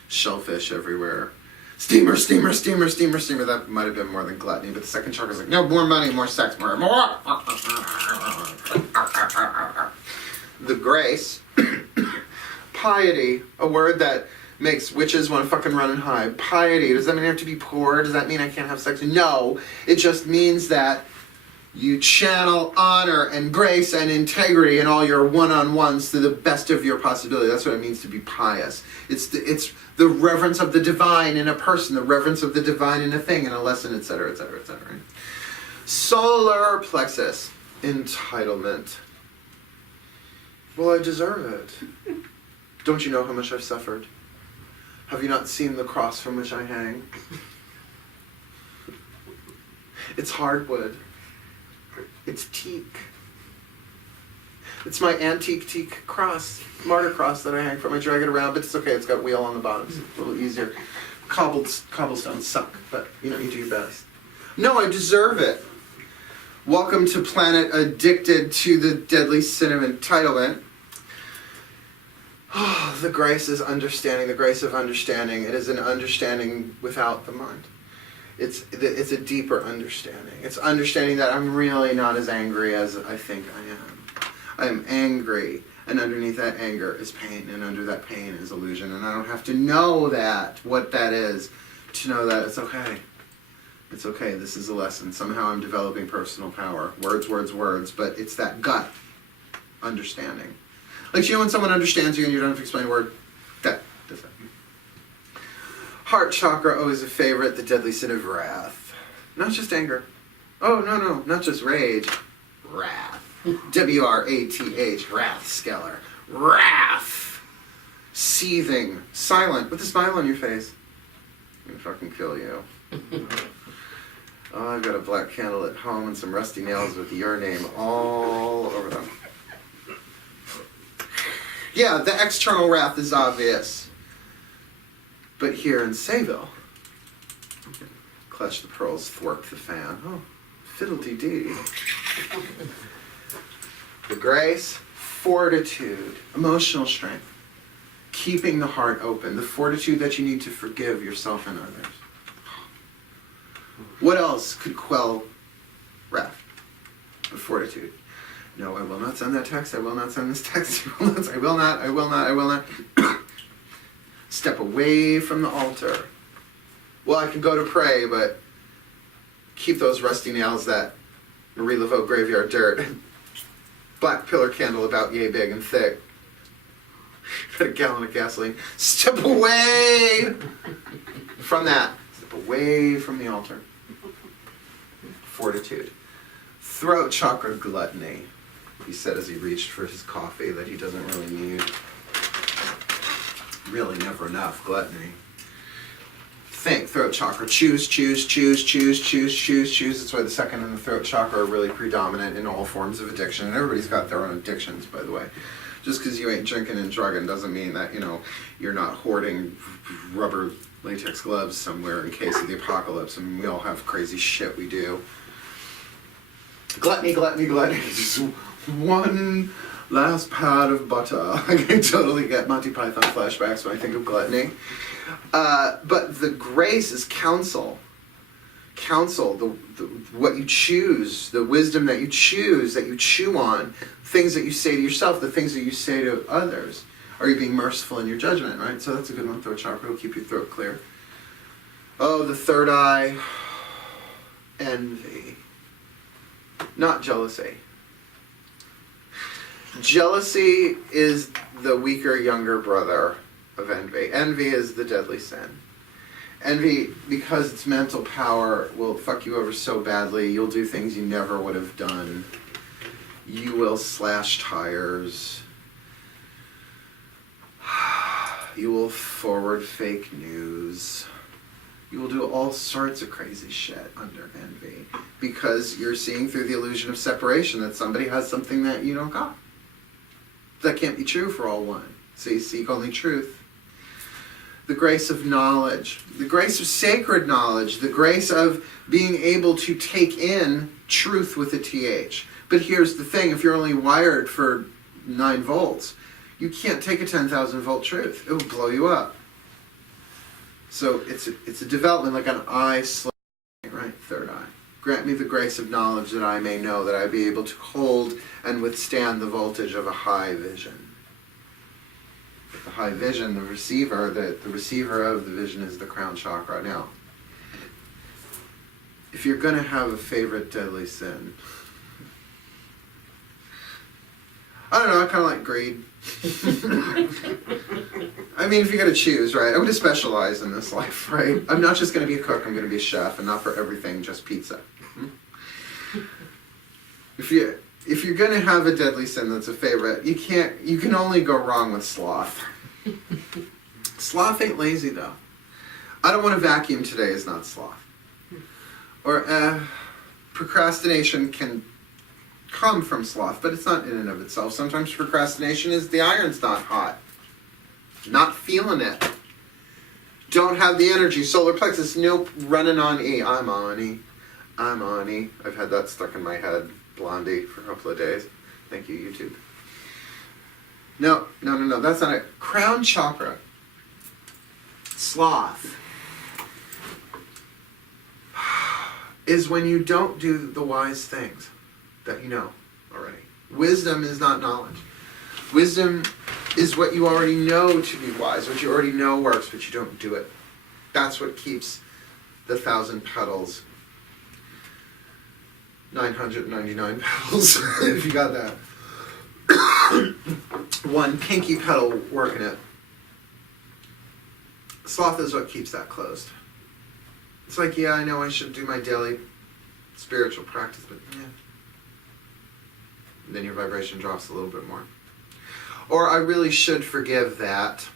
shellfish everywhere. Steamer, steamer, steamer, steamer, steamer. That might have been more than gluttony, but the second chakra's like, no, more money, more sex, more. The grace, piety, a word that makes witches want to fucking run and hide. Piety, does that mean I have to be poor? Does that mean I can't have sex? No, it just means that you channel honor and grace and integrity and all your one-on-ones to the best of your possibility. That's what it means to be pious. It's the reverence of the divine in a person, the reverence of the divine in a thing, in a lesson, etc., etc., etc. Solar plexus, entitlement. Well, I deserve it. Don't you know how much I've suffered? Have you not seen the cross from which I hang? It's hardwood. It's teak. It's my antique teak cross, martyr cross that I hang from. I drag it around, but it's okay. It's got wheel on the bottom. It's a little easier. Cobblestones suck, but you know, you do your best. No, I deserve it. Welcome to planet addicted to the deadly sin of entitlement. Oh, the grace is understanding. The grace of understanding. It is an understanding without the mind. It's a deeper understanding. It's understanding that I'm really not as angry as I think I am. I am angry, and underneath that anger is pain, and under that pain is illusion, and I don't have to know that, what that is, to know that it's okay. It's okay, this is a lesson. Somehow I'm developing personal power. Words, words, words, but it's that gut understanding. Like, you know when someone understands you and you don't have to explain a word? That does that. Heart chakra, always a favorite, the deadly sin of wrath. Not just anger. Oh, no, not just rage. Wrath. W-R-A-T-H, wrath, Skeller. Wrath. Seething. Silent, with a smile on your face. I'm gonna fucking kill you. Oh, I've got a black candle at home and some rusty nails with your name all over them. Yeah, the external wrath is obvious. But here in Sayville, clutch the pearls, thwart the fan. Oh, fiddle-dee-dee. The grace, fortitude, emotional strength, keeping the heart open, the fortitude that you need to forgive yourself and others. What else could quell wrath? The fortitude. No, I will not send that text. I will not send this text. I will not. Step away from the altar. Well, I can go to pray, but keep those rusty nails, that Marie Laveau graveyard dirt. Black pillar candle about yay big and thick. Got a gallon of gasoline. Step away from that. Step away from the altar. Fortitude. Throat chakra, gluttony. He said as he reached for his coffee that he doesn't really need. Really never enough gluttony. Think, throat chakra, choose. That's why the second and the throat chakra are really predominant in all forms of addiction. And everybody's got their own addictions, by the way. Just because you ain't drinking and drugging doesn't mean that, you know, you're not hoarding rubber latex gloves somewhere in case of the apocalypse. I mean, we all have crazy shit we do. Gluttony, gluttony, gluttony. Just one last pat of butter. I can totally get Monty Python flashbacks when I think of gluttony. But the grace is counsel. Counsel, what you choose, the wisdom that you choose, that you chew on, things that you say to yourself, the things that you say to others. Are you being merciful in your judgment, right? So that's a good one. Throat chakra will keep your throat clear. Oh, the third eye. Envy. Not jealousy. Jealousy is the weaker, younger brother of envy. Envy is the deadly sin. Envy, because it's mental power, will fuck you over so badly. You'll do things you never would have done. You will slash tires. You will forward fake news. You will do all sorts of crazy shit under envy because you're seeing through the illusion of separation that somebody has something that you don't got. That can't be true for all one. So you seek only truth. The grace of knowledge, the grace of sacred knowledge, the grace of being able to take in truth with a TH. But here's the thing, if you're only wired for 9 volts, you can't take a 10,000 volt truth. It will blow you up. So it's a development like an eye slit, right? Third eye. Grant me the grace of knowledge that I may know, that I be able to hold and withstand the voltage of a high vision. The high vision, the receiver of the vision is the crown chakra. Now, if you're going to have a favorite deadly sin, I don't know, I kind of like greed. I mean, if you got to choose, right? I'm going to specialize in this life, right? I'm not just going to be a cook, I'm going to be a chef, and not for everything, just pizza. If you're going to have a deadly sin that's a favorite, you can only go wrong with sloth. Sloth ain't lazy, though. I don't want to vacuum today is not sloth. Or procrastination can come from sloth, but it's not in and of itself. Sometimes procrastination is the iron's not hot. Not feeling it. Don't have the energy. Solar plexus, nope, running on E. I'm on E. I'm on E. I've had that stuck in my head, Blondie, for a couple of days. Thank you, YouTube. No, that's not it. Crown chakra. Sloth. Is when you don't do the wise things that you know already. Wisdom is not knowledge. Wisdom is what you already know to be wise, what you already know works, but you don't do it. That's what keeps the 1,000 petals, 999 petals, if you got that. One pinky petal working it. Sloth is what keeps that closed. It's like, yeah, I know I should do my daily spiritual practice, but yeah. And then your vibration drops a little bit more. Or I really should forgive that,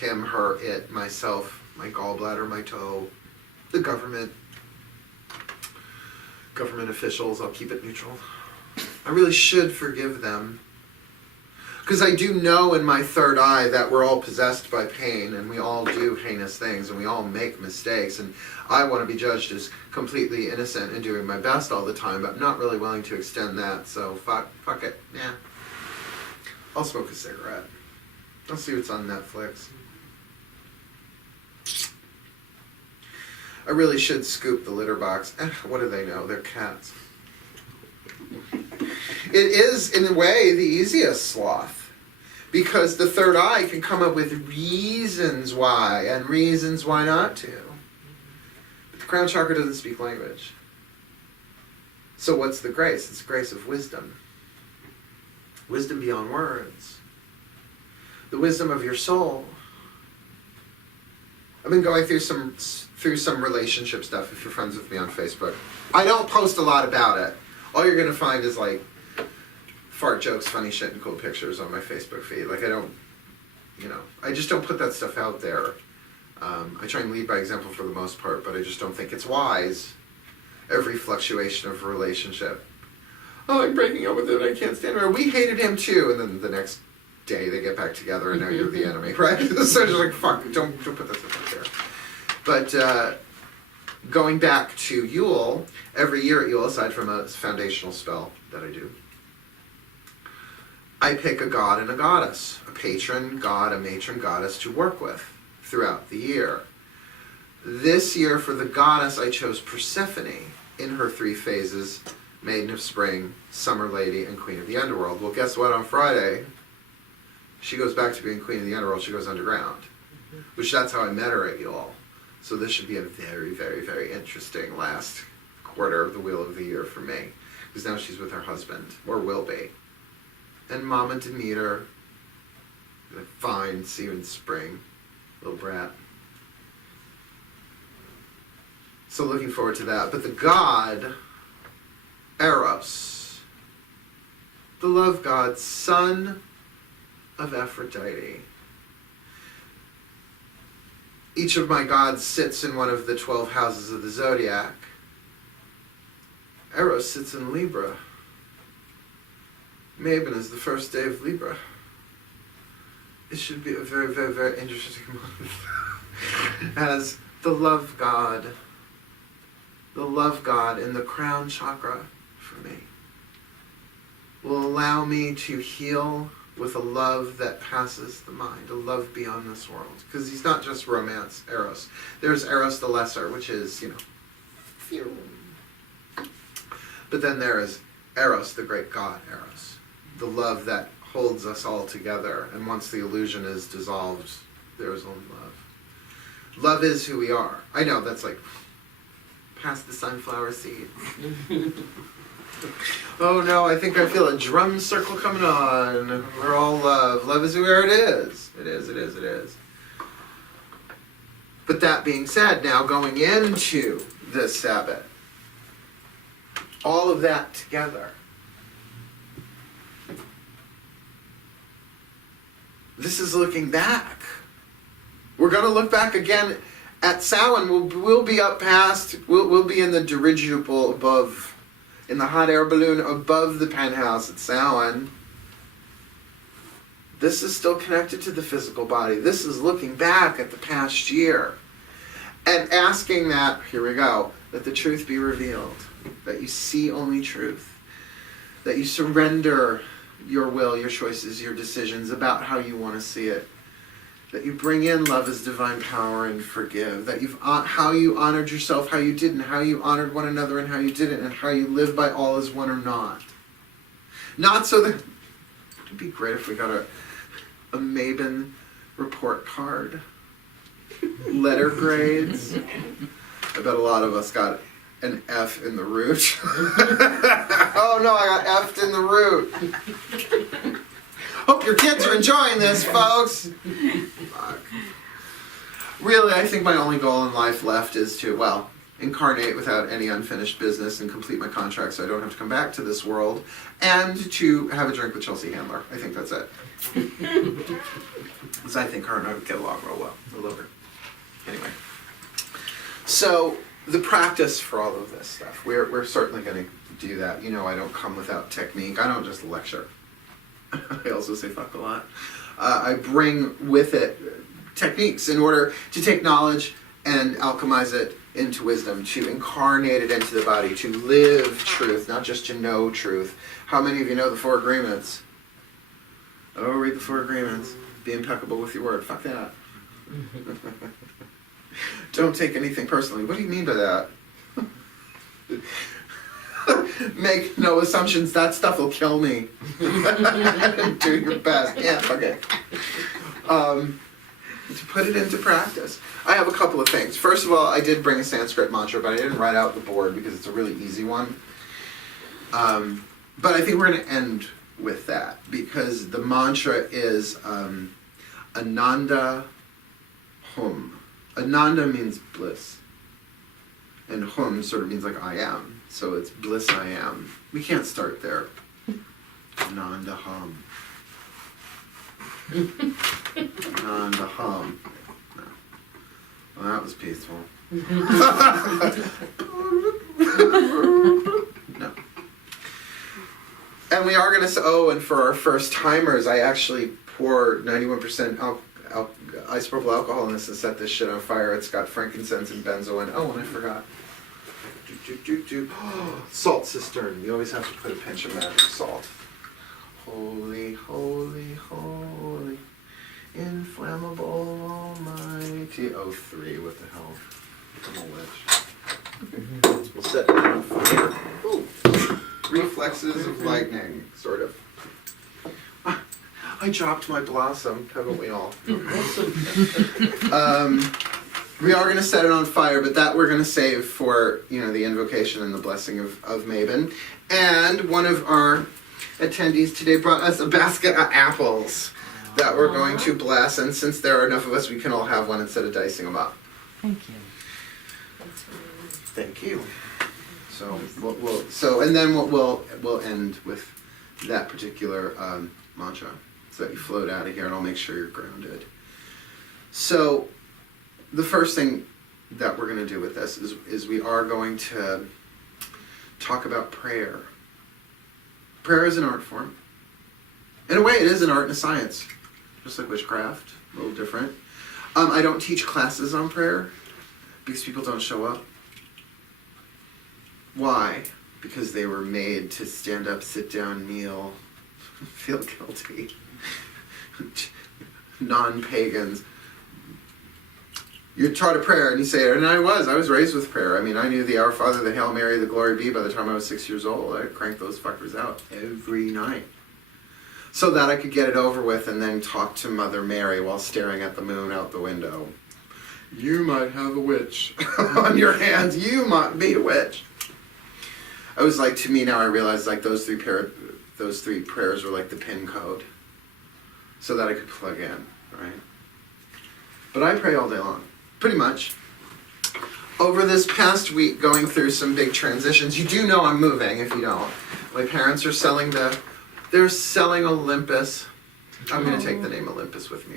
him, her, it, myself, my gallbladder, my toe, the government officials, I'll keep it neutral. I really should forgive them. Because I do know in my third eye that we're all possessed by pain and we all do heinous things and we all make mistakes, and I want to be judged as completely innocent and doing my best all the time, but I'm not really willing to extend that, so fuck it, yeah. I'll smoke a cigarette. I'll see what's on Netflix. I really should scoop the litter box. What do they know? They're cats. It is, in a way, the easiest sloth. Because the third eye can come up with reasons why and reasons why not to. But the crown chakra doesn't speak language. So what's the grace? It's the grace of wisdom. Wisdom beyond words. The wisdom of your soul. I've been going through some relationship stuff, if you're friends with me on Facebook. I don't post a lot about it. All you're going to find is like fart jokes, funny shit, and cool pictures on my Facebook feed. Like I just don't put that stuff out there. I try and lead by example for the most part, but I just don't think it's wise. Every fluctuation of a relationship. Oh, I'm breaking up with him, I can't stand her. We hated him too. And then the next day they get back together and now you're the enemy, right? So just like, fuck, don't put that stuff out there. But going back to Yule, every year at Yule, aside from a foundational spell that I do, I pick a god and a goddess, a patron god, a matron goddess to work with throughout the year. This year for the goddess, I chose Persephone in her 3 phases, Maiden of Spring, Summer Lady, and Queen of the Underworld. Well, guess what? On Friday, she goes back to being Queen of the Underworld. She goes underground, which that's how I met her at Yule. So this should be a very, very, very interesting last quarter of the Wheel of the Year for me, because now she's with her husband, or will be. And Mama Demeter, fine, see you in spring, little brat. So looking forward to that. But the god, Eros, the love god, son of Aphrodite. Each of my gods sits in one of the 12 houses of the zodiac. Eros sits in Libra. Mabon is the first day of Libra. It should be a very, very, very interesting month. As the love god in the crown chakra for me, will allow me to heal with a love that passes the mind, a love beyond this world. Because he's not just romance, Eros. There's Eros the Lesser, which is, phew. But then there is Eros, the great god Eros. The love that holds us all together. And once the illusion is dissolved, there is only love. Love is who we are. I know, that's like, past the sunflower seed. Oh no, I think I feel a drum circle coming on. We're all love. Love is where it is. It is, it is, it is. But that being said, now going into this Sabbath, all of that together, this is looking back. We're going to look back again at Samhain. We'll be up past, we'll be in the dirigible above, in the hot air balloon above the penthouse at Samhain. This is still connected to the physical body. This is looking back at the past year and asking that, here we go, that the truth be revealed, that you see only truth, that you surrender your will, your choices, your decisions about how you want to see it, that you bring in love as divine power and forgive, that how you honored yourself, how you didn't, how you honored one another and how you didn't, and how you live by all as one or not. Not so that, it'd be great if we got a Mabon report card, letter grades. I bet a lot of us got an F in the root. Oh no, I got F'd in the root. Hope your kids are enjoying this, folks. Fuck. Really, I think my only goal in life left is to, well, incarnate without any unfinished business and complete my contract so I don't have to come back to this world, and to have a drink with Chelsea Handler. I think that's it. Because I think her and I would get along real well. I love her. Anyway. So, the practice for all of this stuff, we're certainly going to do that. You know, I don't come without technique. I don't just lecture. I also say fuck a lot. I bring with it techniques in order to take knowledge and alchemize it into wisdom, to incarnate it into the body, to live truth, not just to know truth. How many of you know the 4 agreements? Oh, read the 4 agreements. Be impeccable with your word. Fuck that. Don't take anything personally. What do you mean by that? Make no assumptions. That stuff will kill me. Do your best. Yeah, fuck it. To put it into practice. I have a couple of things. First of all, I did bring a Sanskrit mantra, but I didn't write out the board because it's a really easy one. But I think we're going to end with that because the mantra is Ananda Hum. Ananda means bliss. And Hum sort of means like I am. So it's bliss I am. We can't start there. Ananda Hum. Ananda Hum. No. Well, that was peaceful. No. And we are going to say, oh, and for our first timers, I actually pour 91% isopropyl alcohol in this and set this shit on fire. It's got frankincense and benzoin. Oh, and I forgot. Salt cistern. You always have to put a pinch of magic salt. Holy, holy, holy, inflammable, almighty. Oh, 3, what the hell? I'm a witch. We'll set that on fire. Ooh. Reflexes of lightning, sort of. I dropped my blossom, haven't we all? We are going to set it on fire, but that we're going to save for, the invocation and the blessing of Mabon. And one of our attendees today brought us a basket of apples that we're going to bless. And since there are enough of us, we can all have one instead of dicing them up. Thank you. Thank you. So we'll end with that particular mantra, so that you float out of here, and I'll make sure you're grounded. So the first thing that we're going to do with this is we are going to talk about prayer. Prayer is an art form. In a way, it is an art and a science, just like witchcraft, a little different. I don't teach classes on prayer because people don't show up. Why? Because they were made to stand up, sit down, kneel, feel guilty. Non-pagans. You're taught a prayer and you say it, and I was raised with prayer. I mean, I knew the Our Father, the Hail Mary, the Glory Be by the time I was 6 years old. I cranked those fuckers out every night, so that I could get it over with and then talk to Mother Mary while staring at the moon out the window. You might have a witch on your hands. You might be a witch. I was like, to me now I realize like those three prayers were like the pin code, so that I could plug in, right? But I pray all day long, pretty much. Over this past week, going through some big transitions. You do know I'm moving. If you don't, my parents are selling Olympus. I'm going to take the name Olympus with me,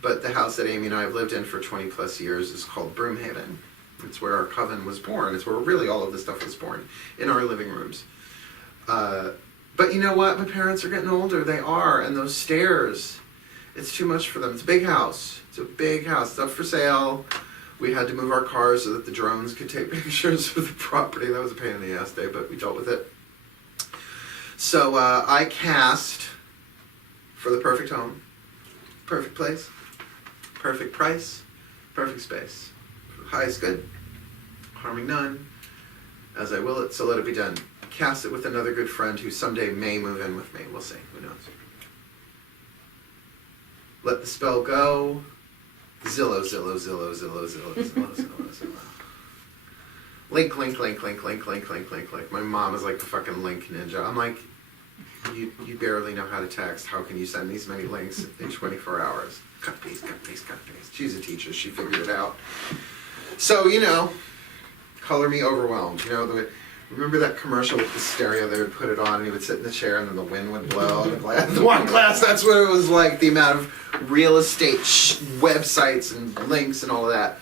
but the house that Amy and I have lived in for 20 plus years is called Broomhaven. It's where our coven was born. It's where really all of this stuff was born, in our living rooms. But you know what? My parents are getting older. They are. And those stairs, it's too much for them. It's a big house. It's a big house. It's up for sale. We had to move our cars so that the drones could take pictures of the property. That was a pain in the ass day, but we dealt with it. So I cast for the perfect home, perfect place, perfect price, perfect space. Highest good, harming none, as I will it, so let it be done. Cast it with another good friend who someday may move in with me. We'll see, who knows. Let the spell go. Zillow. Link. My mom is like the fucking link ninja. I'm like, you barely know how to text. How can you send these many links in 24 hours? Cut, paste. She's a teacher. She figured it out. So, color me overwhelmed. Remember that commercial with the stereo? They would put it on and he would sit in the chair and then the wind would blow on the wine glass. That's what it was like, the amount of real estate websites and links and all of that.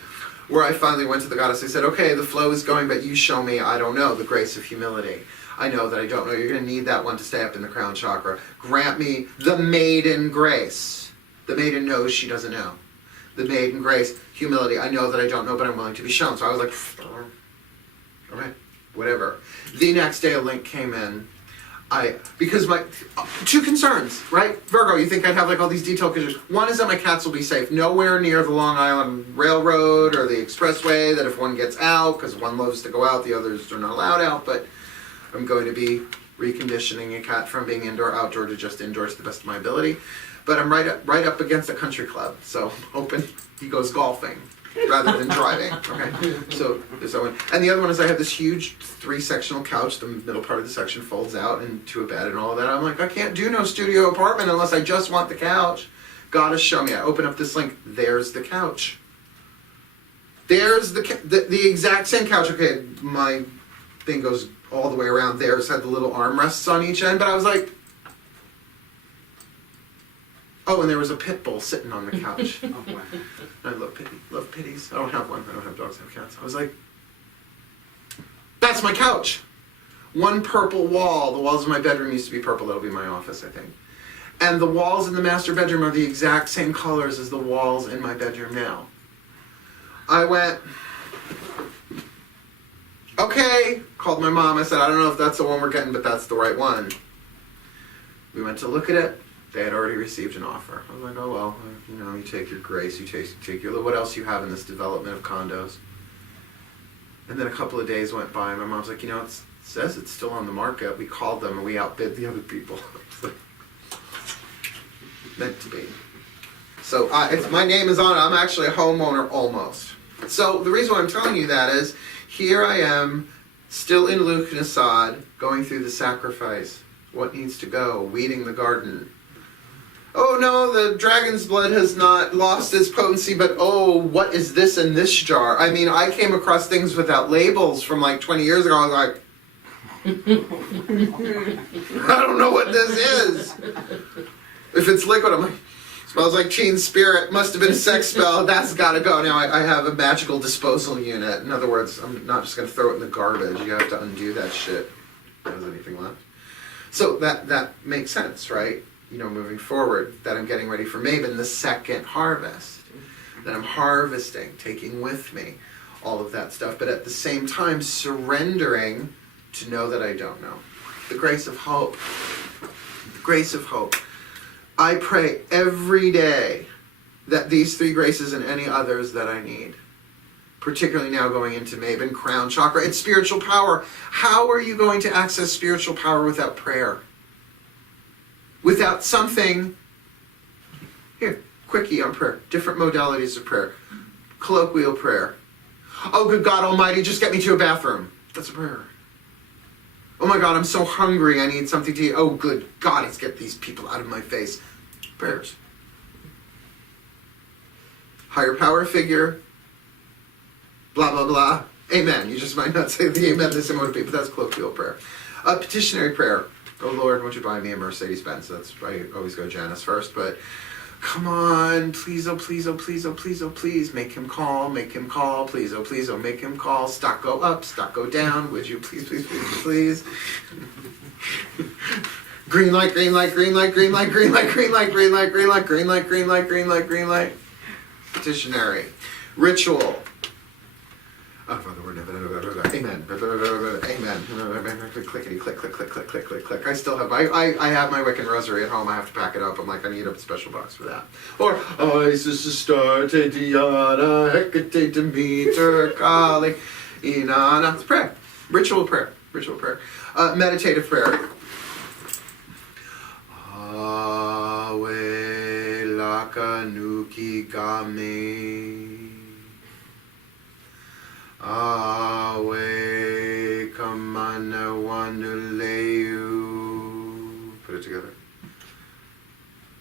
Where I finally went to the goddess, I said, okay, the flow is going, but you show me, I don't know, the grace of humility. I know that I don't know. You're going to need that one to stay up in the crown chakra. Grant me the maiden grace. The maiden knows she doesn't know. The maiden grace, humility. I know that I don't know, but I'm willing to be shown. So I was like, all right, whatever. The next day a link came in. Because my, two concerns, right? Virgo, you think I'd have like all these detailed pictures. One is that my cats will be safe. Nowhere near the Long Island Railroad or the expressway, that if one gets out, because one loves to go out, the others are not allowed out, but I'm going to be reconditioning a cat from being indoor, outdoor to just indoor to the best of my ability. But I'm right up against a country club, so I'm hoping he goes golfing rather than driving. Okay, so there's that one. And the other one is I have this huge 3-sectional couch. The middle part of the section folds out into a bed and all of that. I'm like, I can't do no studio apartment unless I just want the couch. Gotta show me. I open up this link. There's the couch. There's the exact same couch. Okay, my thing goes all the way around. Theirs had the little armrests on each end, but I was like, oh, and there was a pit bull sitting on the couch. Oh, wow. I love pitties. I don't have one. I don't have dogs. I have cats. I was like, that's my couch. One purple wall. The walls of my bedroom used to be purple. That'll be my office, I think. And the walls in the master bedroom are the exact same colors as the walls in my bedroom now. I went, okay, called my mom. I said, I don't know if that's the one we're getting, but that's the right one. We went to look at it. They had already received an offer. I was like, oh, well, you know, you take your grace, you take your, what else you have in this development of condos. And then a couple of days went by, and my mom's like, you know, it says it's still on the market. We called them, and we outbid the other people. Meant to be. So my name is on it. I'm actually a homeowner almost. So the reason why I'm telling you that is, here I am, still in Lughnasadh, going through the sacrifice. What needs to go? Weeding the garden. Oh no, the dragon's blood has not lost its potency, but oh, what is this in this jar? I mean, I came across things without labels from like 20 years ago. I was like, I don't know what this is. If it's liquid, I'm like, smells like teen spirit, must have been a sex spell, that's gotta go. Now I have a magical disposal unit. In other words, I'm not just gonna throw it in the garbage. You have to undo that shit. If there's anything left. So that makes sense, right? You know, moving forward, that I'm getting ready for Mabon, the second harvest. That I'm harvesting, taking with me, all of that stuff. But at the same time, surrendering to know that I don't know. The grace of hope. The grace of hope. I pray every day that these three graces and any others that I need, particularly now going into Mabon, crown chakra, it's spiritual power. How are you going to access spiritual power without prayer? Without something, here, quickie on prayer, different modalities of prayer, colloquial prayer. Oh, good God Almighty, just get me to a bathroom. That's a prayer. Oh my God, I'm so hungry, I need something to eat. Oh, good God, let's get these people out of my face. Prayers. Higher power figure, blah, blah, blah. Amen. You just might not say the amen the same way to people, but that's colloquial prayer. Petitionary prayer. Oh Lord, won't you buy me a Mercedes-Benz? That's I always go Janice first, but come on, please, oh please, oh please, oh please, oh please, make him call, please, oh please, oh make him call, stock go up, stock go down, would you please, please, please, please. Green light, green light, green light, green light, green light, green light, green light, green light, green light, green light, green light, green light. Petitionary. Ritual. Oh, Father, word, amen. Amen. Clickety, click, click, click, click, click, click, click. I still have, I have my Wiccan rosary at home. I have to pack it up. I'm like, I need a special box for that. Or, Isis, Astarte, Diana, Hecate, Demeter, Kali, Inanna. It's prayer. Ritual prayer. Ritual prayer. Meditative prayer. Awe lakanuki game. Awe kamana wanuleu. Put it together.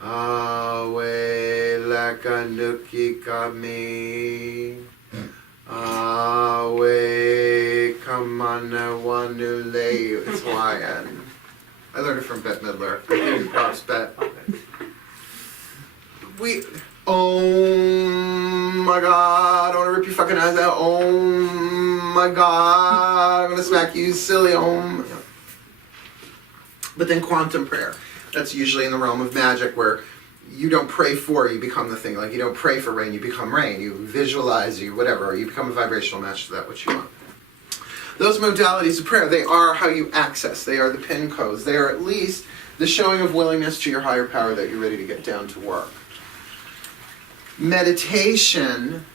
Awe lakanuki kami. Awe kamana wanuleu. It's YN. I learned it from Bette Midler. Props, Bet. Oh my God, I want to rip your fucking eyes out. Oh my God, I'm going to smack you, silly. Oh. But then quantum prayer. That's usually in the realm of magic where you don't pray for, you become the thing. Like you don't pray for rain, you become rain. You visualize, you whatever, or you become a vibrational match to that, what you want. Those modalities of prayer, they are how you access. They are the pin codes. They are at least the showing of willingness to your higher power that you're ready to get down to work. Meditation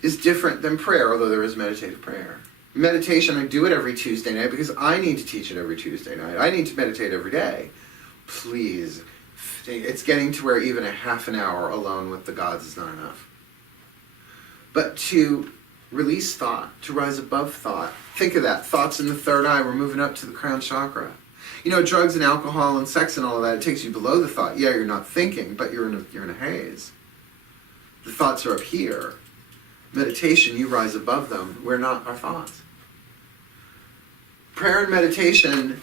is different than prayer, although there is meditative prayer. Meditation, I do it every Tuesday night because I need to teach it every Tuesday night. I need to meditate every day. Please. It's getting to where even a half an hour alone with the gods is not enough. But to release thought, to rise above thought. Think of that. Thoughts in the third eye. We're moving up to the crown chakra. You know, drugs and alcohol and sex and all of that, it takes you below the thought. Yeah, you're not thinking, but you're in a haze. The thoughts are up here. Meditation, you rise above them. We're not our thoughts. Prayer and meditation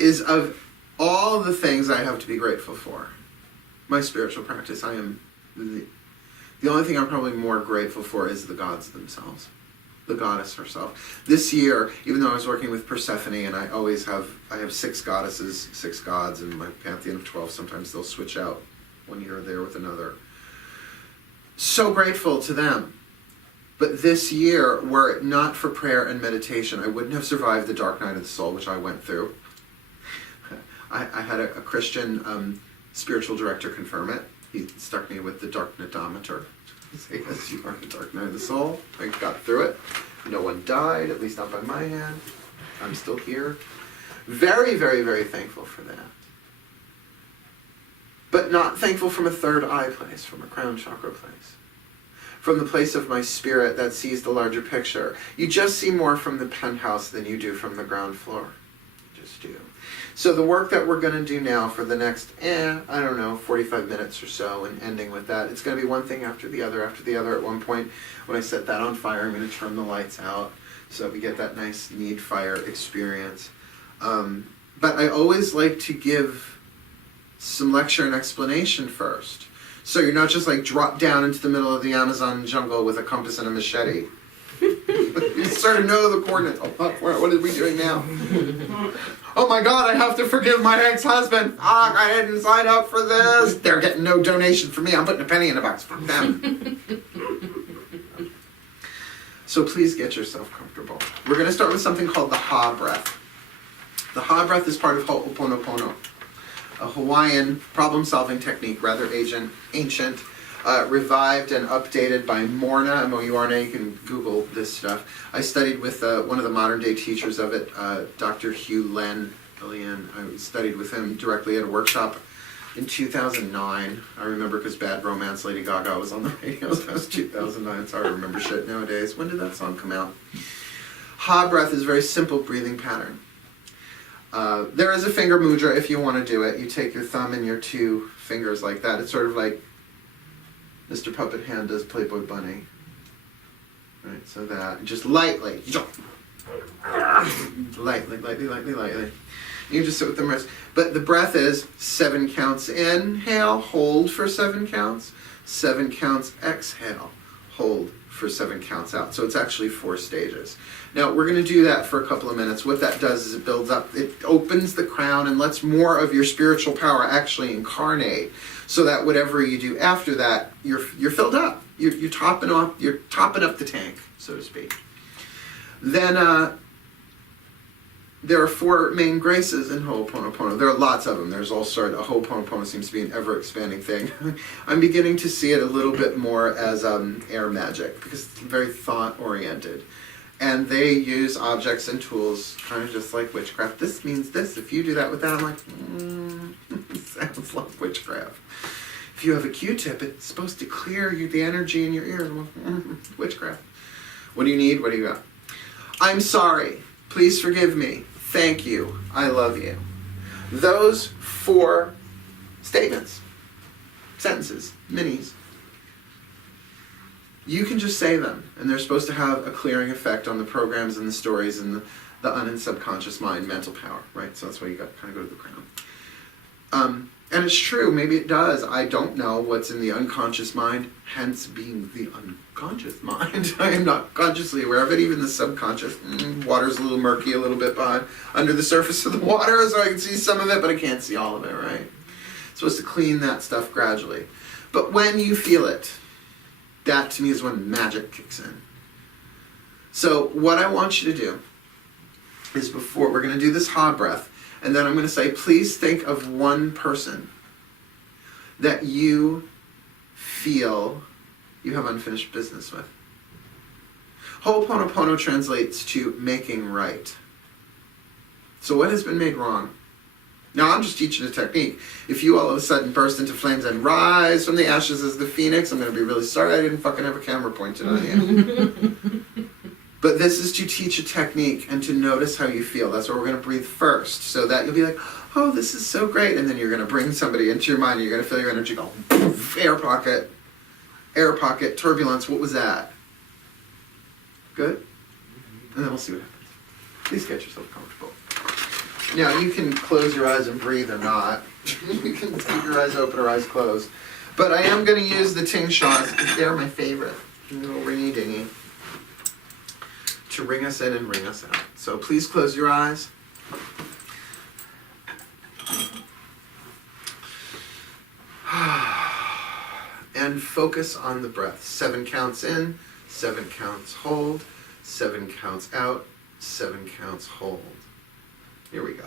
is of all the things I have to be grateful for. My spiritual practice, I am the only thing I'm probably more grateful for is the gods themselves. the goddess herself. This year, even though I was working with Persephone, and I have 6 goddesses, 6 gods in my pantheon of 12, sometimes they'll switch out one year there with another. So grateful to them. But this year, were it not for prayer and meditation, I wouldn't have survived the dark night of the soul, which I went through. I had a Christian spiritual director confirm it. He stuck me with the dark nightometer. Say, yes, you are the dark night of the soul. I got through it. No one died, at least not by my hand. I'm still here. Very, very, very thankful for that. But not thankful from a third eye place, from a crown chakra place. From the place of my spirit that sees the larger picture. You just see more from the penthouse than you do from the ground floor. You just do. So the work that we're going to do now for the next, 45 minutes or so, and ending with that, it's going to be one thing after the other. At one point, when I set that on fire, I'm going to turn the lights out so that we get that nice need fire experience. But I always like to give some lecture and explanation first. So you're not just like drop down into the middle of the Amazon jungle with a compass and a machete. You sort of know the coordinates. Oh, what are we doing now? Oh my God, I have to forgive my ex-husband. I didn't sign up for this. They're getting no donation from me. I'm putting a penny in the box for them. So please get yourself comfortable. We're going to start with something called the Ha breath. The Ha breath is part of Ho'oponopono, a Hawaiian problem-solving technique, rather ancient, revived and updated by Morna, M-O-U-R-N-A. You can Google this stuff. I studied with one of the modern-day teachers of it, Dr. Hugh Len. I studied with him directly at a workshop in 2009. I remember because Bad Romance, Lady Gaga was on the radio. That was 2009. It's hard to remember shit nowadays. When did that song come out? Ha breath is a very simple breathing pattern. There is a finger mudra if you want to do it. You take your thumb and your 2 fingers like that. It's sort of like Mr. Puppet Hand does Playboy Bunny. Right, so that, just lightly. Lightly. You just sit with the wrist. But the breath is 7 counts inhale, hold for 7 counts. 7 counts exhale, hold for 7 counts out. So it's actually 4 stages. Now we're going to do that for a couple of minutes. What that does is it builds up, it opens the crown and lets more of your spiritual power actually incarnate, so that whatever you do after that, you're filled up. You're topping up the tank, so to speak. Then there are 4 main graces in Ho'oponopono. There are lots of them. There's all sorts. Ho'oponopono seems to be an ever-expanding thing. I'm beginning to see it a little bit more as air magic, because it's very thought-oriented. And they use objects and tools kind of just like witchcraft. This means this. If you do that with that, I'm like, sounds like witchcraft. If you have a Q-tip, it's supposed to clear the energy in your ear. Witchcraft. What do you need? What do you got? I'm sorry. Please forgive me. Thank you. I love you. Those 4 statements, sentences, minis, you can just say them, and they're supposed to have a clearing effect on the programs and the stories and the un- and subconscious mind, mental power, right? So that's why you got to kind of go to the crown. And it's true, maybe it does. I don't know what's in the unconscious mind, hence being the unconscious mind. I am not consciously aware of it, even the subconscious. Water's a little murky, a little bit under the surface of the water, so I can see some of it, but I can't see all of it, right? It's supposed to clean that stuff gradually. But when you feel it, that to me is when magic kicks in. So what I want you to do is, before we're going to do this Ha breath, and then I'm going to say, please think of one person that you feel you have unfinished business with. Ho'oponopono translates to making right. So what has been made wrong? Now I'm just teaching a technique. If you all of a sudden burst into flames and rise from the ashes as the phoenix, I'm going to be really sorry I didn't fucking have a camera pointed on you. But this is to teach a technique and to notice how you feel. That's where we're going to breathe first, so that you'll be like, oh, this is so great. And then you're going to bring somebody into your mind, and you're going to feel your energy go, poof, air pocket, turbulence. What was that? Good? And then we'll see what happens. Please get yourself comfortable. Now, you can close your eyes and breathe or not. You can keep your eyes open or eyes closed. But I am going to use the ting shots, because they're my favorite. A little ringy-dingy. to ring us in and ring us out. So please close your eyes. And focus on the breath. 7 counts in, 7 counts hold, 7 counts out, 7 counts hold. Here we go.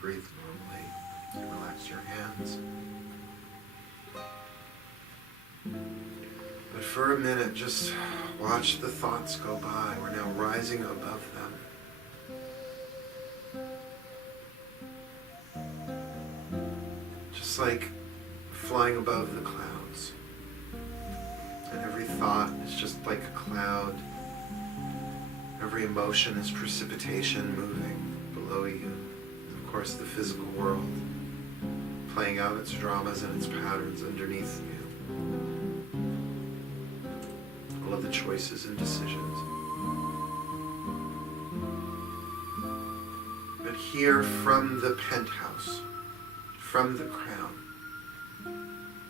Breathe normally. You relax your hands. But for a minute, just watch the thoughts go by. We're now rising above them. Just like flying above the clouds. And every thought is just like a cloud. Every emotion is precipitation moving below you. Of course, the physical world playing out its dramas and its patterns underneath you. All of the choices and decisions. But here from the penthouse, from the crown,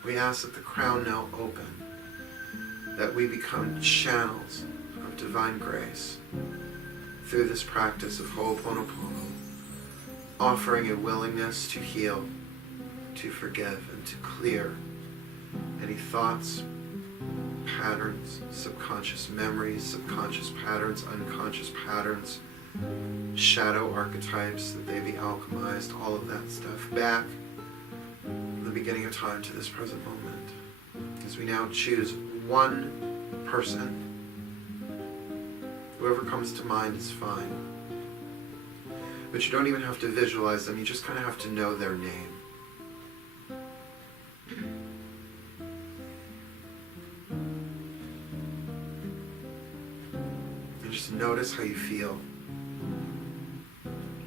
we ask that the crown now open, that we become channels of divine grace through this practice of Ho'oponopono, offering a willingness to heal, to forgive, and to clear any thoughts, patterns, subconscious memories, subconscious patterns, unconscious patterns, shadow archetypes, that they be alchemized, all of that stuff, back from the beginning of time to this present moment. As we now choose one person, whoever comes to mind is fine. But you don't even have to visualize them, you just kind of have to know their name. just notice how you feel.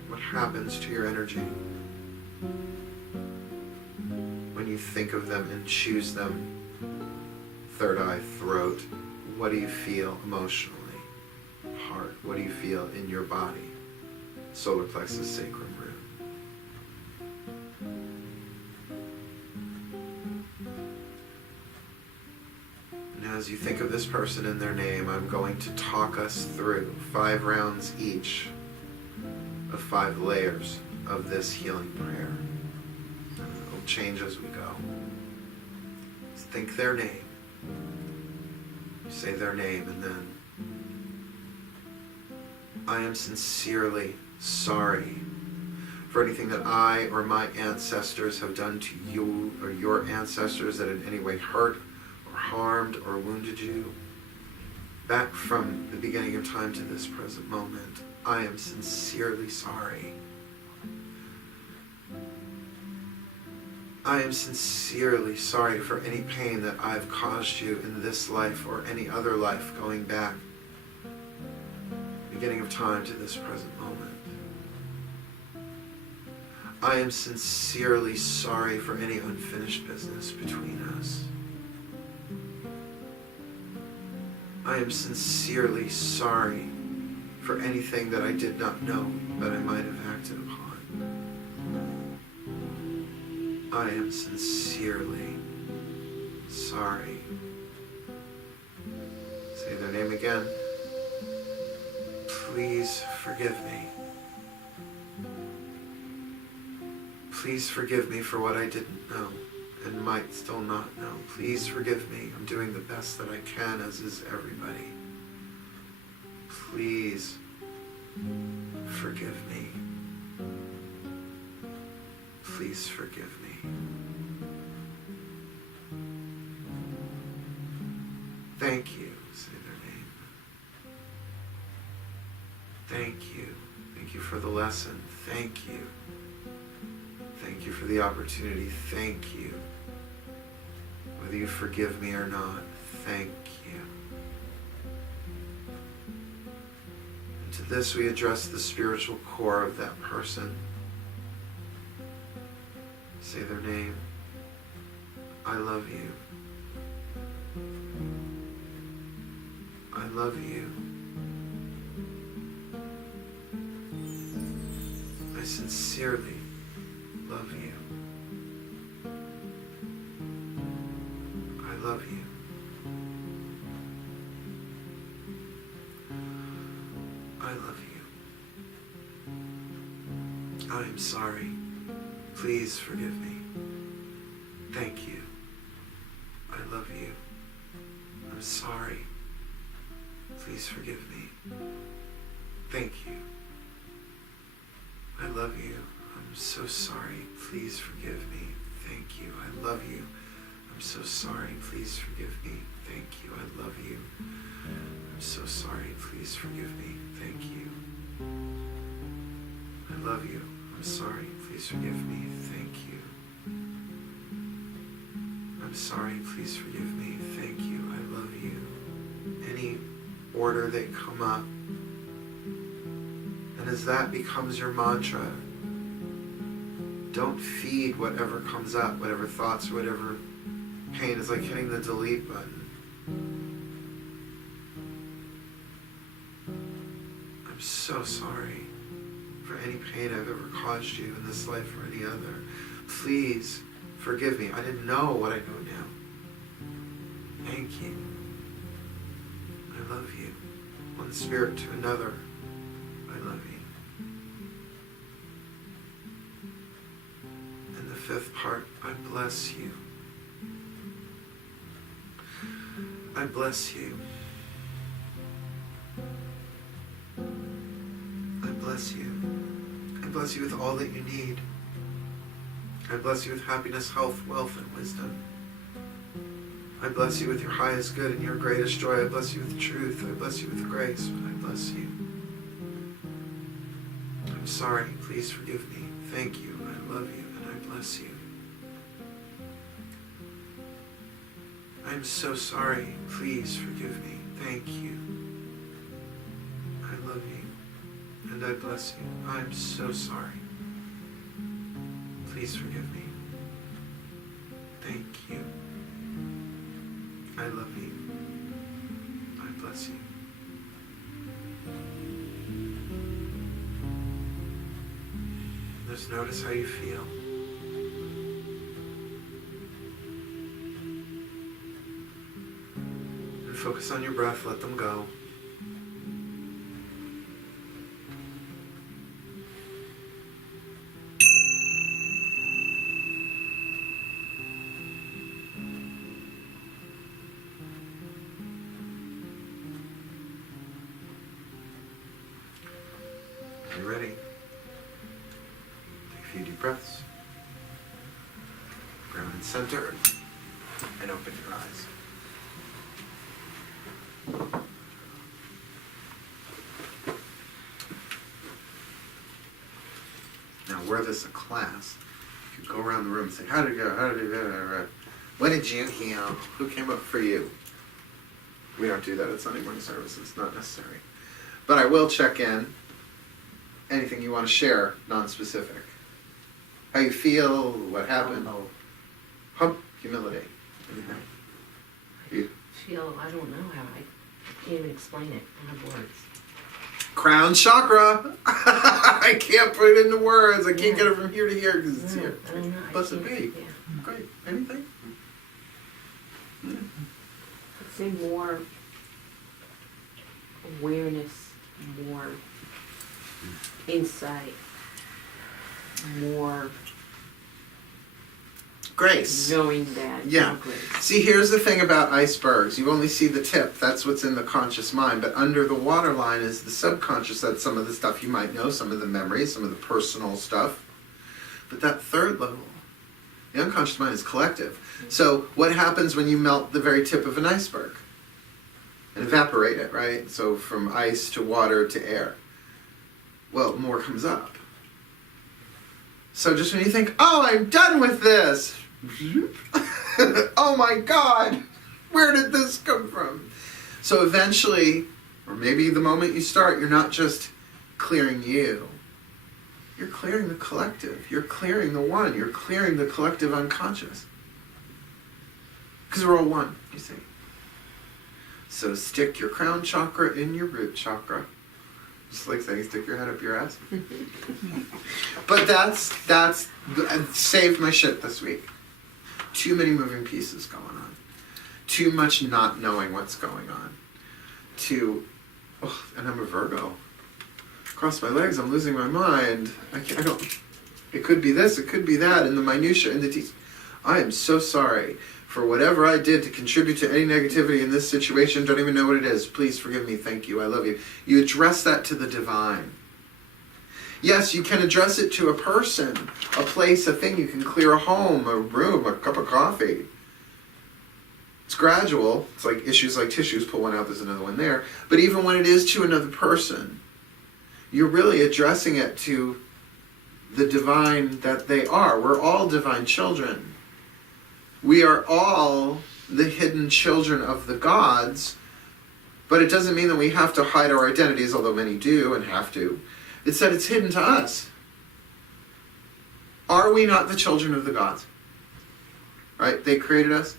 What happens to your energy when you think of them and choose them? Third eye, throat. What do you feel emotionally? Heart. What do you feel in your body? Solar plexus, sacrum root. As you think of this person and their name, I'm going to talk us through 5 rounds each of 5 layers of this healing prayer. It'll change as we go. Just think their name. Say their name, and then I am sincerely sorry for anything that I or my ancestors have done to you or your ancestors that in any way hurt, harmed, or wounded you. Back from the beginning of time to this present moment, I am sincerely sorry. I am sincerely sorry for any pain that I've caused you in this life or any other life going back, beginning of time to this present moment. I am sincerely sorry for any unfinished business between us. I am sincerely sorry for anything that I did not know that I might have acted upon. I am sincerely sorry. Say their name again. Please forgive me. Please forgive me for what I didn't know and might still not know. Please forgive me. I'm doing the best that I can, as is everybody. Please forgive me. Please forgive me. Thank you. Say their name. Thank you. Thank you for the lesson. Thank you. Thank you for the opportunity. Thank you. Whether you forgive me or not, thank you. And to this we address the spiritual core of that person. Say their name. I love you. I love you. I sincerely love you. I love you. I love you. I am sorry. Please forgive me. Thank you. I love you. I'm sorry. Please forgive me. Thank you. I love you. I'm so sorry. Please forgive me. Thank you. I love you. I'm so sorry. Please forgive me. Thank you. I love you. I'm so sorry. Please forgive me. Thank you. I love you. I'm sorry. Please forgive me. Thank you. I'm sorry. Please forgive me. Thank you. I love you. Any order that come up, and as that becomes your mantra, don't feed whatever comes up, whatever thoughts, whatever pain. Is like hitting the delete button. I'm so sorry for any pain I've ever caused you in this life or any other. Please forgive me. I didn't know what I know now. Thank you. I love you. One spirit to another. I love you. And the fifth part, I bless you. I bless you. I bless you. I bless you with all that you need. I bless you with happiness, health, wealth, and wisdom. I bless you with your highest good and your greatest joy. I bless you with truth. I bless you with grace. I bless you. I'm sorry. Please forgive me. Thank you. I love you and I bless you. I'm so sorry. Please forgive me. Thank you. love you, and I bless you. I'm so sorry. Please forgive me. Thank you. I love you. I bless you. Just notice how you feel. And focus on your breath, let them go. You ready? Take a few deep breaths. Ground and center. And open your eyes. Now, were this a class, you could go around the room and say, how did it go? How did it go? What did you heal? Who came up for you? We don't do that at Sunday morning services. It's not necessary. But I will check in. Anything you want to share, non-specific. How you feel, what happened. Humility. Anything. You? I don't know how. I can't even explain it. I don't have words. Crown chakra. I can't put it into words. I can't get it from here to here because it's here. I don't know. Blessed be. Yeah. Great. Anything? I'd say more awareness, more insight, more Grace. knowing that. Yeah. Grace. See, here's the thing about icebergs. You only see the tip. That's what's in the conscious mind. But under the waterline is the subconscious. That's some of the stuff you might know, some of the memories, some of the personal stuff. But that third level, the unconscious mind, is collective. So what happens when you melt the very tip of an iceberg? And evaporate it, right? So from ice to water to air. Well, more comes up. So just when you think, oh, I'm done with this. Oh my God, where did this come from? So eventually, or maybe the moment you start, you're not just clearing you. You're clearing the collective. You're clearing the one. You're clearing the collective unconscious. Because we're all one, you see. So stick your crown chakra in your root chakra. Just like saying stick your head up your ass. But that's saved my shit this week. Too many moving pieces going on. Too much not knowing what's going on. And I'm a Virgo. Cross my legs, I'm losing my mind. I don't, it could be this, it could be that, and the minutia and the details. I am so sorry for whatever I did to contribute to any negativity in this situation. Don't even know what it is. Please forgive me. Thank you. I love you. You address that to the divine. Yes, you can address it to a person, a place, a thing. You can clear a home, a room, a cup of coffee. It's gradual. It's like issues like tissues. Pull one out, there's another one there. But even when it is to another person, you're really addressing it to the divine that they are. We're all divine children. We are all the hidden children of the gods, but it doesn't mean that we have to hide our identities, although many do and have to. It's that it's hidden to us. Are we not the children of the gods? Right? They created us.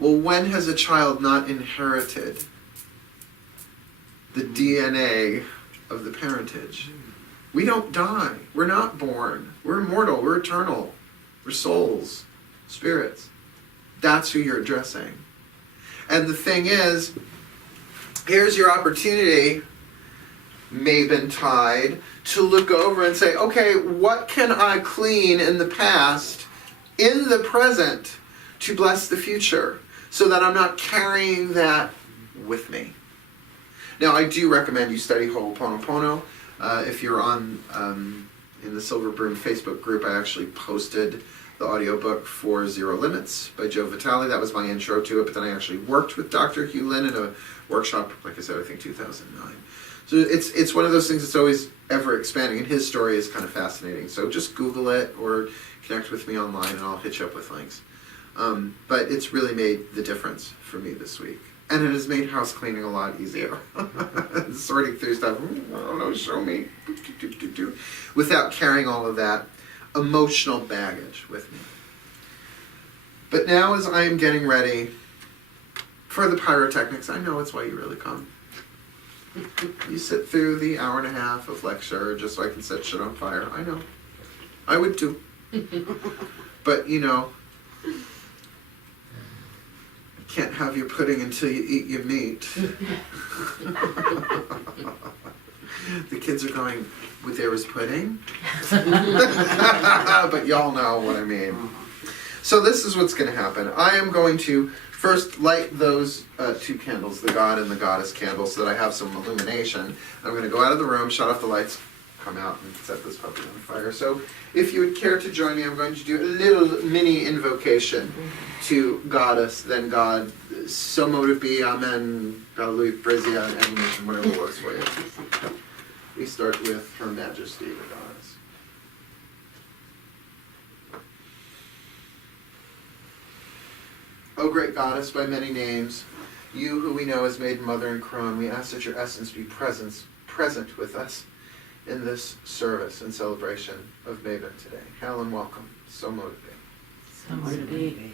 Well, when has a child not inherited the DNA of the parentage? We don't die. We're not born. We're immortal. We're eternal. We're souls, spirits. That's who you're addressing. And the thing is, here's your opportunity, Mabon Tide, to look over and say, okay, what can I clean in the past, in the present, to bless the future, so that I'm not carrying that with me. Now, I do recommend you study Ho'oponopono. If you're on in the Silver Broom Facebook group, I actually posted the audiobook for Zero Limits by Joe Vitale. That was my intro to it, but then I actually worked with Dr. Hugh Lin in a workshop, like I said, I think 2009. So it's one of those things that's always ever expanding, and his story is kind of fascinating. So just Google it or connect with me online and I'll hit you up with links. But it's really made the difference for me this week. And it has made house cleaning a lot easier. Sorting through stuff, I don't know, show me. Without carrying all of that emotional baggage with me. But now as I am getting ready for the pyrotechnics, I know it's why you really come. You sit through the hour and a half of lecture just so I can set shit on fire. I know. I would too. But, you know, can't have your pudding until you eat your meat. The kids are going, well, there was pudding? But y'all know what I mean. So this is what's going to happen. I am going to first light those 2 candles, the God and the Goddess candles, so that I have some illumination. I'm going to go out of the room, shut off the lights, come out and set this puppy on fire. So if you would care to join me, I'm going to do a little mini invocation to Goddess, then God, so motive be, Amen, Hallelujah, praise the and admonition, whatever works for you. We start with Her Majesty, the Goddess. O great Goddess, by many names, you who we know as Maiden, Mother, and Crone, we ask that your essence be present with us in this service and celebration of Mabon today. Hail and welcome. So motivate. So motivate.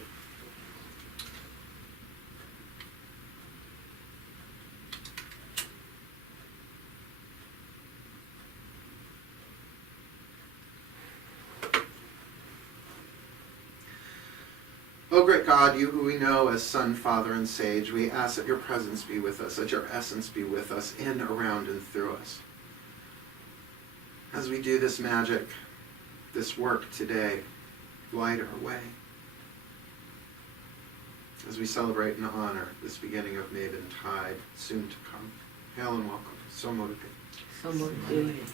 O great God, you who we know as Son, Father, and Sage, we ask that your presence be with us, that your essence be with us, in, around, and through us. As we do this magic, this work today, light our way. As we celebrate and honor this beginning of Mabon Tide, soon to come. Hail and welcome. So motivate. So motivate.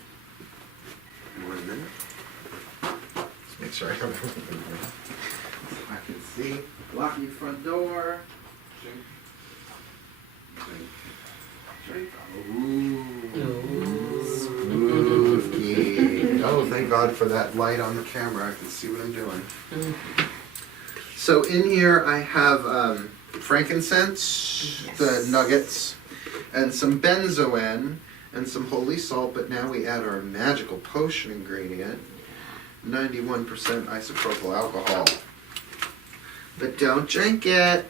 One minute. Let's make sure I have everything here. I can see. Lock your front door. Drink. Ooh. Spooky. Oh, thank God for that light on the camera. I can see what I'm doing. So in here I have frankincense, Yes. the nuggets, and some benzoin, and some holy salt, but now we add our magical potion ingredient, 91% isopropyl alcohol. But don't drink it.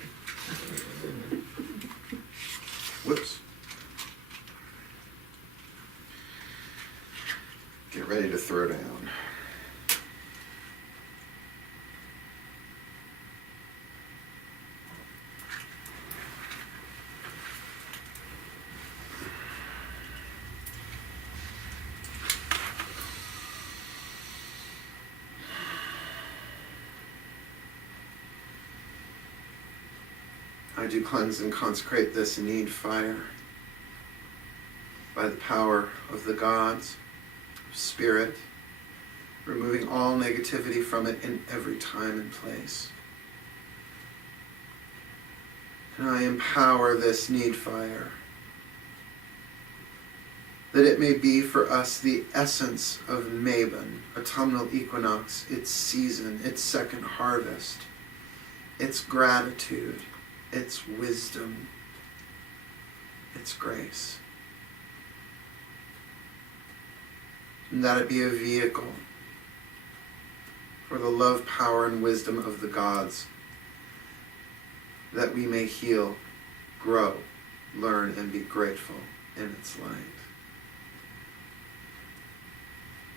Whoops. Get ready to throw down. I do cleanse and consecrate this need fire by the power of the gods, of spirit, removing all negativity from it in every time and place. And I empower this need fire that it may be for us the essence of Mabon, autumnal equinox, its season, its second harvest, its gratitude, its wisdom, its grace. And that it be a vehicle for the love, power, and wisdom of the gods, that we may heal, grow, learn, and be grateful in its light.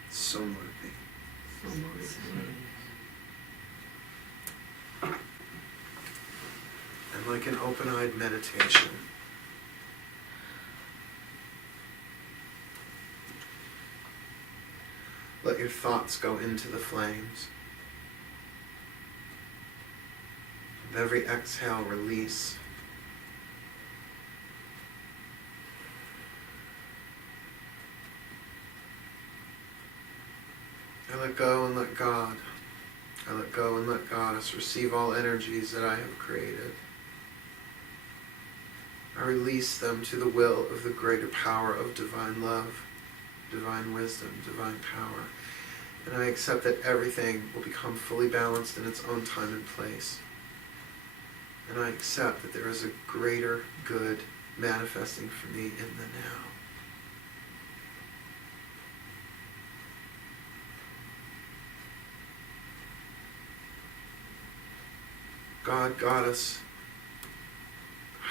So motivating. So motivating. And like an open-eyed meditation, let your thoughts go into the flames. With every exhale, release. I let go and let God. I let go and let Goddess receive all energies that I have created. I release them to the will of the greater power of divine love, divine wisdom, divine power. And I accept that everything will become fully balanced in its own time and place. And I accept that there is a greater good manifesting for me in the now. God, Goddess,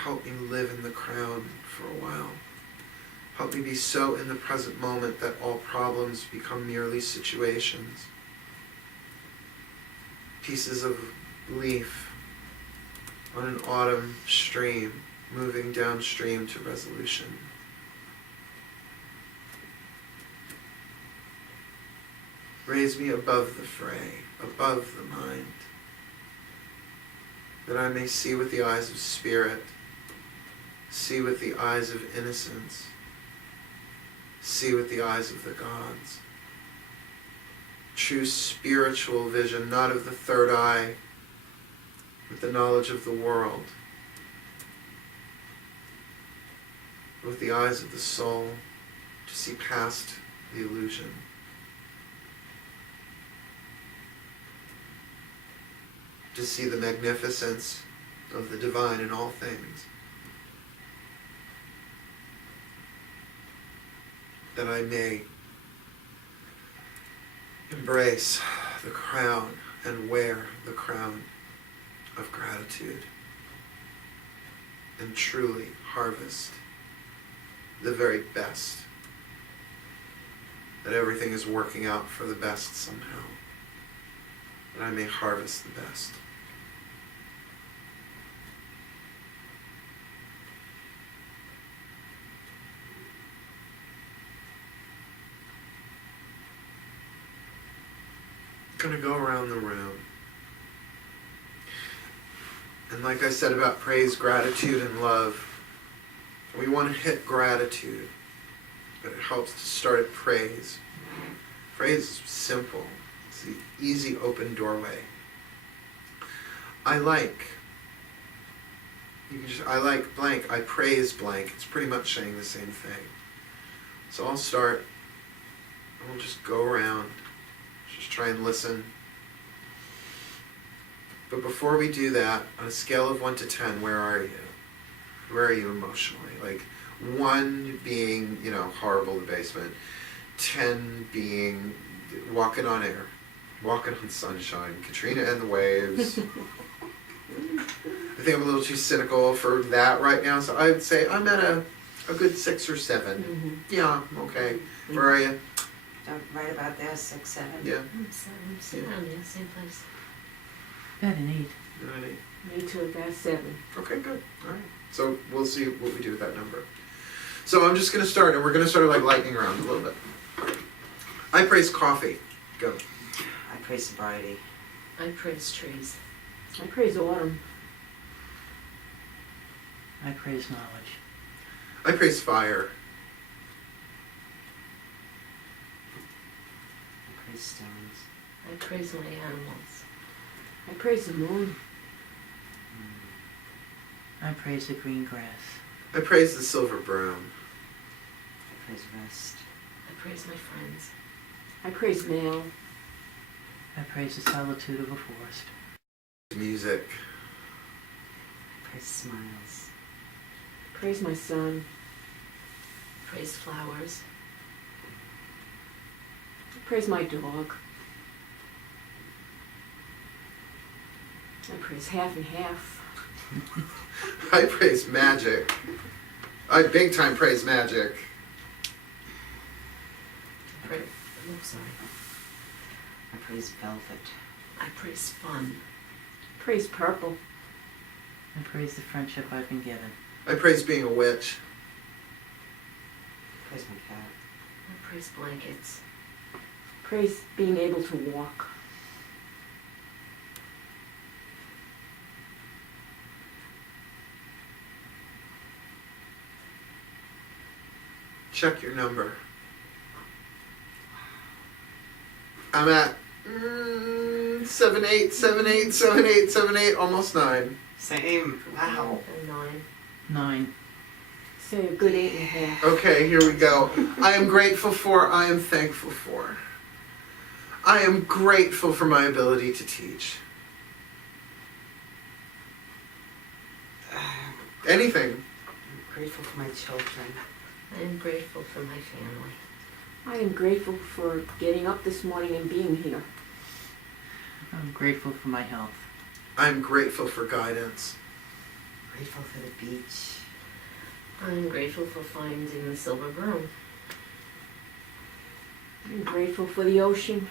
help me live in the crown for a while. Help me be so in the present moment that all problems become merely situations. Pieces of leaf on an autumn stream, moving downstream to resolution. Raise me above the fray, above the mind, that I may see with the eyes of spirit, see with the eyes of innocence, see with the eyes of the gods. True spiritual vision, not of the third eye, with the knowledge of the world, with the eyes of the soul, to see past the illusion. To see the magnificence of the divine in all things. That I may embrace the crown and wear the crown of gratitude and truly harvest the very best. That everything is working out for the best somehow. That I may harvest the best. Going to go around the room. And like I said about praise, gratitude, and love, we want to hit gratitude, but it helps to start at praise. Praise is simple. It's the easy open doorway. I like blank, I praise blank. It's pretty much saying the same thing. So I'll start, and we'll just go around. Just try and listen. But before we do that, on a scale of 1 to 10, where are you? Where are you emotionally? Like 1 being, horrible basement. 10 being walking on air, walking on sunshine, Katrina and the waves. I think I'm a little too cynical for that right now, so I would say I'm at a good 6 or 7. Mm-hmm. Yeah, okay. Where are you? Right about there, 6, 7. Yeah. I'm sitting around the same place. Got an 8. You're at 8. Me too, I got 7. Okay, good. All right. So we'll see what we do with that number. So I'm just going to start, and we're going to start like lightning round a little bit. I praise coffee. Go. I praise sobriety. I praise trees. I praise autumn. I praise knowledge. I praise fire. I praise stones. I praise my animals. I praise the moon. I praise the green grass. I praise the silver broom. I praise rest. I praise my friends. I praise mail. I praise the solitude of a forest. Music. I praise smiles. I praise my son. Praise flowers. I praise my dog. I praise half and half. I praise magic. I big time praise magic. Sorry. I praise velvet. I praise fun. I praise purple. I praise the friendship I've been given. I praise being a witch. I praise my cat. I praise blankets. I praise being able to walk. Check your number. I'm at 7, 8, 7, 8, 7, 8, 7, 8, almost 9. Same. Wow. And 9. 9. Say a good 8 and a half. Okay, here we go. I am grateful for, I am thankful for. I am grateful for my ability to teach. Anything. I'm grateful for my children. I am grateful for my family. I am grateful for getting up this morning and being here. I'm grateful for my health. I'm grateful for guidance. Grateful for the beach. I'm grateful for finding the silver broom. I'm grateful for the ocean.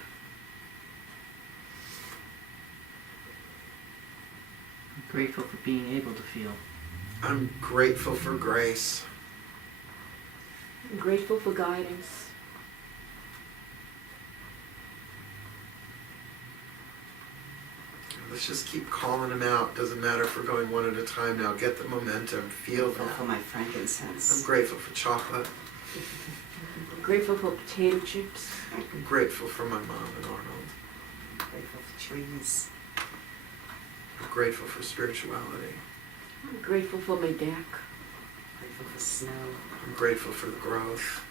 I'm grateful for being able to feel. I'm grateful for grace. I'm grateful for guidance. Let's just keep calling them out. Doesn't matter if we're going one at a time now. Get the momentum. Feel Grateful them. for my I'm frankincense. grateful for chocolate. I'm grateful for potato chips. I'm grateful for my mom and Arnold. Grateful for trees. I'm grateful for spirituality. I'm grateful for my deck. Grateful for snow. I'm grateful for the growth.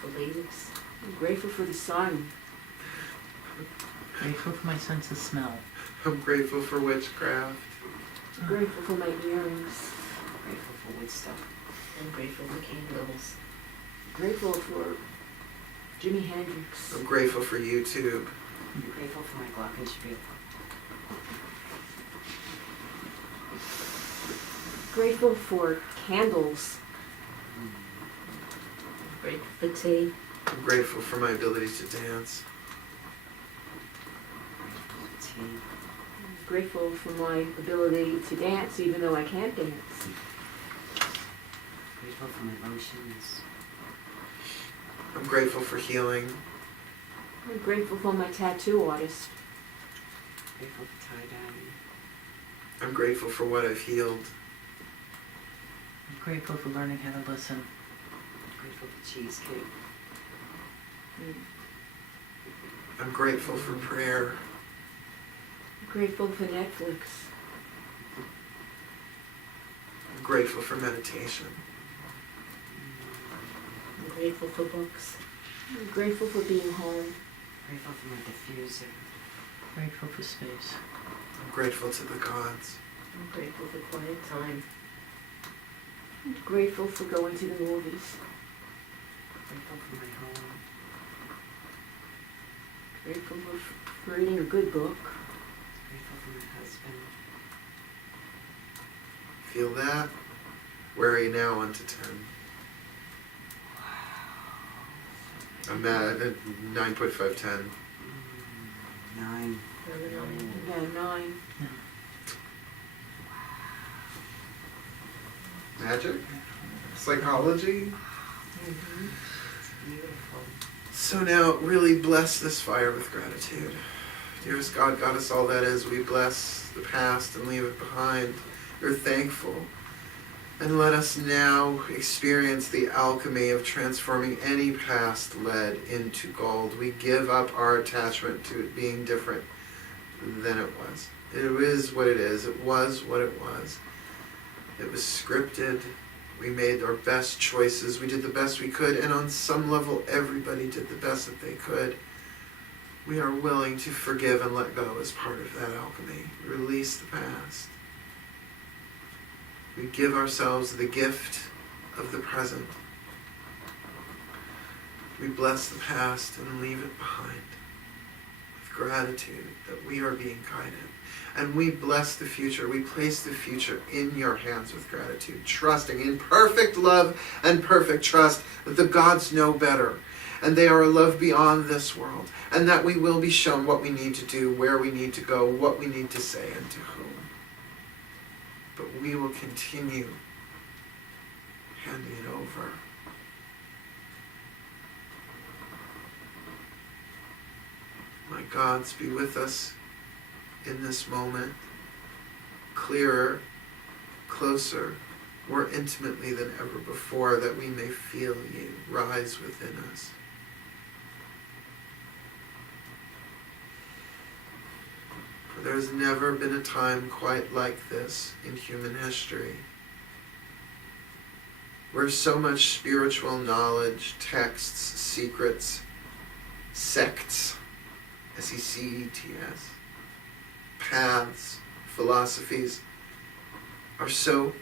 For leaves. I'm grateful for the sun. Grateful for my sense of smell. I'm grateful for witchcraft. I'm grateful for my earrings. Grateful for Woodstock. I'm grateful for candles. I'm grateful for Jimi Hendrix. I'm grateful for YouTube. I'm grateful for my glockenspiel. Grateful for candles. Grateful for tea. I'm grateful for my ability to dance. Grateful for tea. I'm grateful for my ability to dance even though I can't dance. Grateful for my emotions. I'm grateful for healing. I'm grateful for my tattoo artist. Grateful for tie-dyeing. I'm grateful for what I've healed. I'm grateful for learning how to listen. Grateful for cheesecake. I'm grateful for prayer. I'm grateful for Netflix. I'm grateful for meditation. I'm grateful for books. I'm grateful for being home. Grateful for my diffuser. Grateful for space. I'm grateful to the gods. I'm grateful for quiet time. I'm grateful for going to the movies. Grateful for my home. Grateful for reading a good book. Grateful for my husband. Feel that? Where are you now, 1 to 10? I'm at 9.510. 9. About 9. Magic? Psychology? Mm-hmm. It's beautiful. So now, really bless this fire with gratitude. Dearest God, Goddess, all that is, we bless the past and leave it behind. We're thankful. And let us now experience the alchemy of transforming any past lead into gold. We give up our attachment to it being different than it was. It is what it is. It was what it was. It was scripted. We made our best choices. We did the best we could. And on some level, everybody did the best that they could. We are willing to forgive and let go as part of that alchemy. Release the past. We give ourselves the gift of the present. We bless the past and leave it behind with gratitude that we are being guided. And we bless the future. We place the future in your hands with gratitude, trusting in perfect love and perfect trust that the gods know better. And they are a love beyond this world. And that we will be shown what we need to do, where we need to go, what we need to say, and to whom. But we will continue handing it over. My gods, be with us in this moment, clearer, closer, more intimately than ever before, that we may feel you rise within us. For there has never been a time quite like this in human history, where so much spiritual knowledge, texts, secrets, sects, S-E-C-T-S, paths, philosophies, are so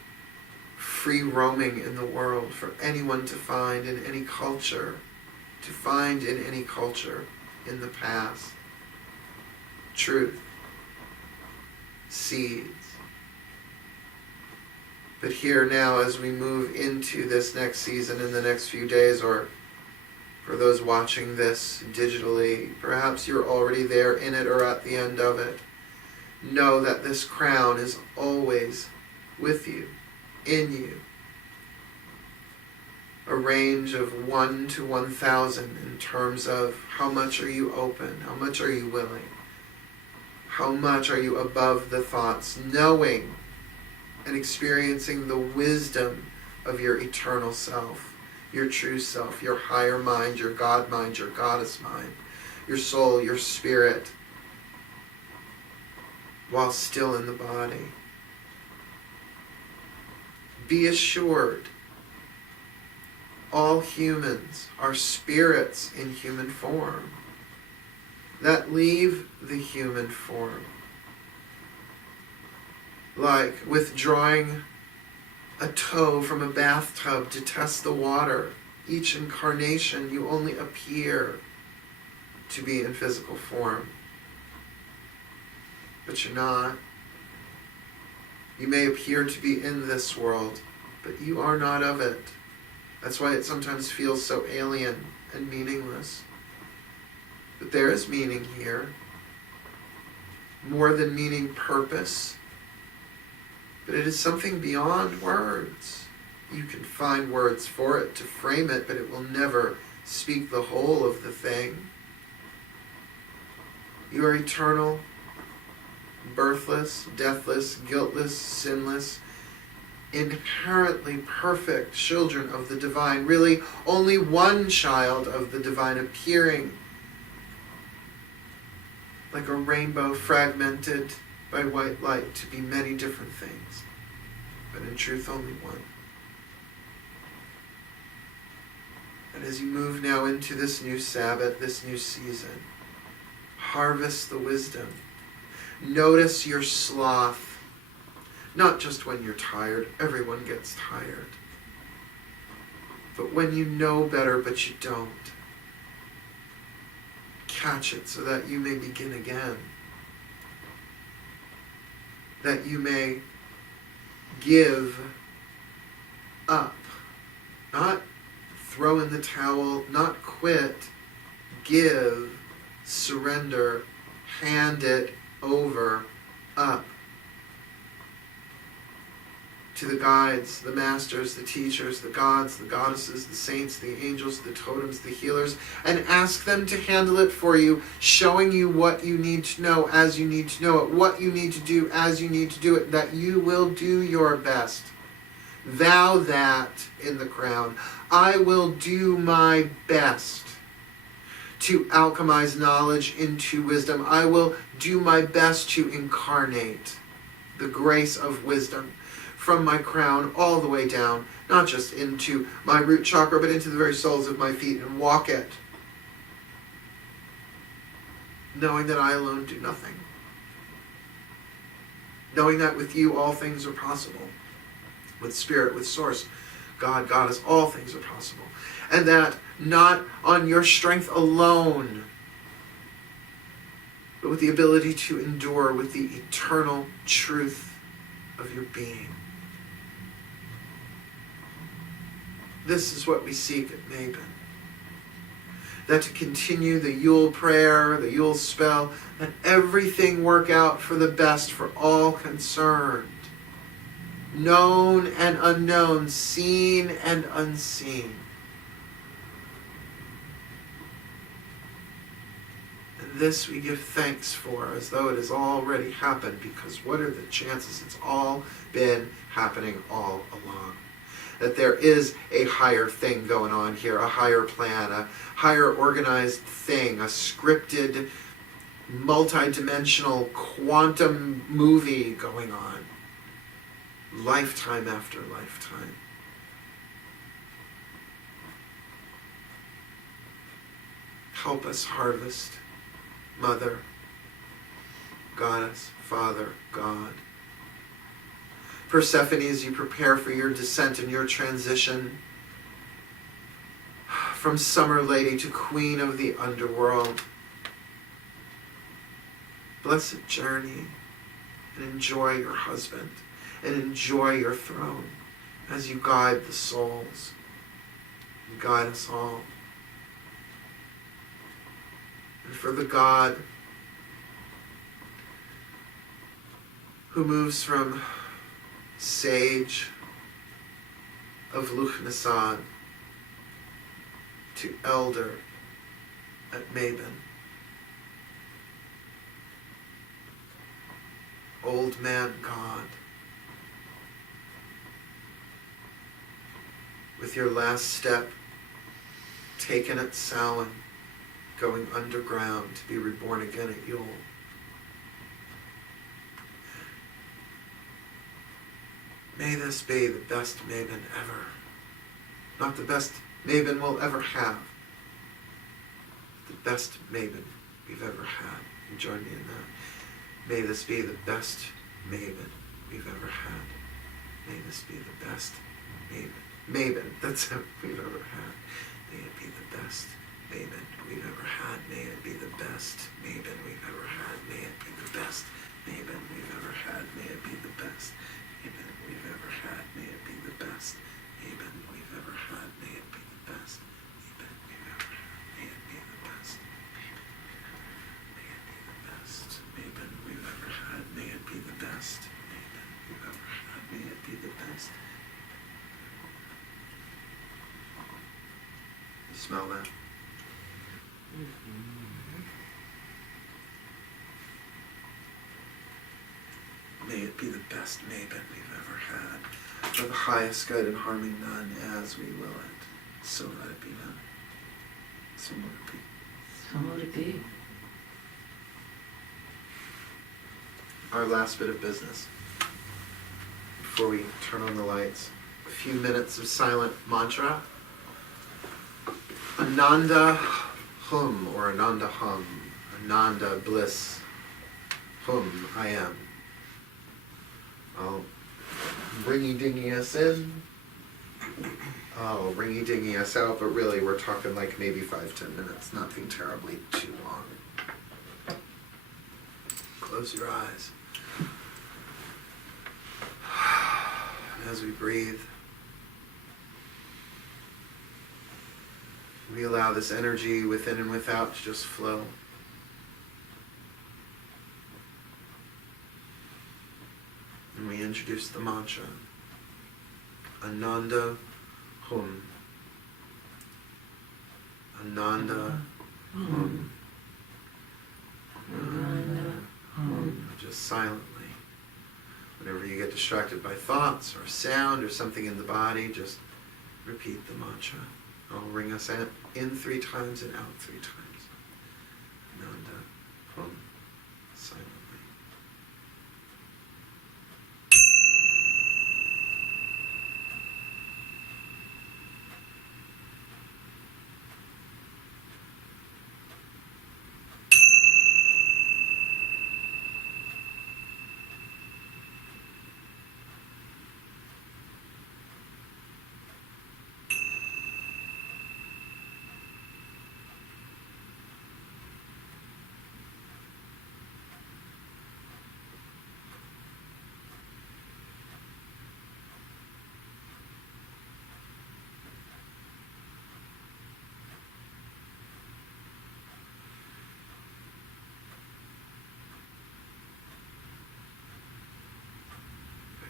free roaming in the world for anyone to find in any culture, in the past. Truth. Seeds. But here now, as we move into this next season in the next few days, or for those watching this digitally, perhaps you're already there in it or at the end of it, know that this crown is always with you, in you. A range of 1 to 1,000 in terms of how much are you open, how much are you willing, how much are you above the thoughts, knowing and experiencing the wisdom of your eternal self, your true self, your higher mind, your God mind, your goddess mind, your soul, your spirit, while still in the body. Be assured, all humans are spirits in human form that leave the human form. Like withdrawing a toe from a bathtub to test the water. Each incarnation, you only appear to be in physical form. But you're not. You may appear to be in this world, but you are not of it. That's why it sometimes feels so alien and meaningless. But there is meaning here. More than meaning, purpose. But it is something beyond words. You can find words for it to frame it, but it will never speak the whole of the thing. You are eternal, birthless, deathless, guiltless, sinless, inherently perfect children of the divine. Really, only one child of the divine appearing like a rainbow fragmented by white light to be many different things, but in truth only one. And as you move now into this new Sabbath, this new season, harvest the wisdom. Notice your sloth, not just when you're tired. Everyone gets tired. But when you know better but you don't, catch it so that you may begin again. That you may give up. Not throw in the towel, not quit. Give, surrender, hand it over, up. To the guides, the masters, the teachers, the gods, the goddesses, the saints, the angels, the totems, the healers, and ask them to handle it for you, showing you what you need to know as you need to know it, what you need to do as you need to do it, that you will do your best. Vow that in the crown. I will do my best to alchemize knowledge into wisdom. I will do my best to incarnate the grace of wisdom from my crown all the way down, not just into my root chakra, but into the very soles of my feet, and walk it, knowing that I alone do nothing. Knowing that with you all things are possible. With spirit, with source, God, goddess, all things are possible. And that not on your strength alone, but with the ability to endure with the eternal truth of your being. This is what we seek at Mabon. That to continue the Yule prayer, the Yule spell, that everything work out for the best for all concerned. Known and unknown, seen and unseen. And this we give thanks for, as though it has already happened, because what are the chances? It's all been happening all along. That there is a higher thing going on here, a higher plan, a higher organized thing, a scripted, multi-dimensional quantum movie going on. Lifetime after lifetime. Help us harvest, Mother, Goddess, Father, God. Persephone, as you prepare for your descent and your transition from summer lady to queen of the underworld, blessed journey, and enjoy your husband, and enjoy your throne as you guide the souls, and guide us all. And for the God who moves from sage of Luchnasan to elder at Mabon, old man God, with your last step taken at Samhain, going underground to be reborn again at Yule. May this be the best Mabon ever. Not the best Mabon we'll ever have. The best Mabon we've ever had. You join me in that. May this be the best Mabon we've ever had. May this be the best Mabon. Mabon, that's it we've ever had. May it be the best Mabon we've ever had. May it be the best Mabon we've ever had. May it be the best Mabon we've ever had. May it be the best Mabon we've ever had. May it be the best Mabon we've ever had. May it be the best Mabon we've ever had. May it be the best. May it be the best Mabon we've ever had. May it be the best Mabon we've ever had. May it be the best. You smell that? May it be the best Mabon we've ever had, for the highest good and harming none, as we will it. So let it be done. So let it be. So let it be. Our last bit of business, before we turn on the lights, a few minutes of silent mantra. Ananda Hum, or Ananda Hum. Ananda Bliss Hum, I am. I'll ringy-dingy us in. I'll ringy-dingy us out, but really we're talking like maybe 5-10 minutes, nothing terribly too long. Close your eyes. As we breathe, we allow this energy within and without to just flow. And we introduce the mantra, Ananda Hum. Ananda Hum. Ananda Hum. Just silently. Whenever you get distracted by thoughts or sound or something in the body, just repeat the mantra. I'll ring us in 3 times and out 3 times. Ananda Hum. Silently.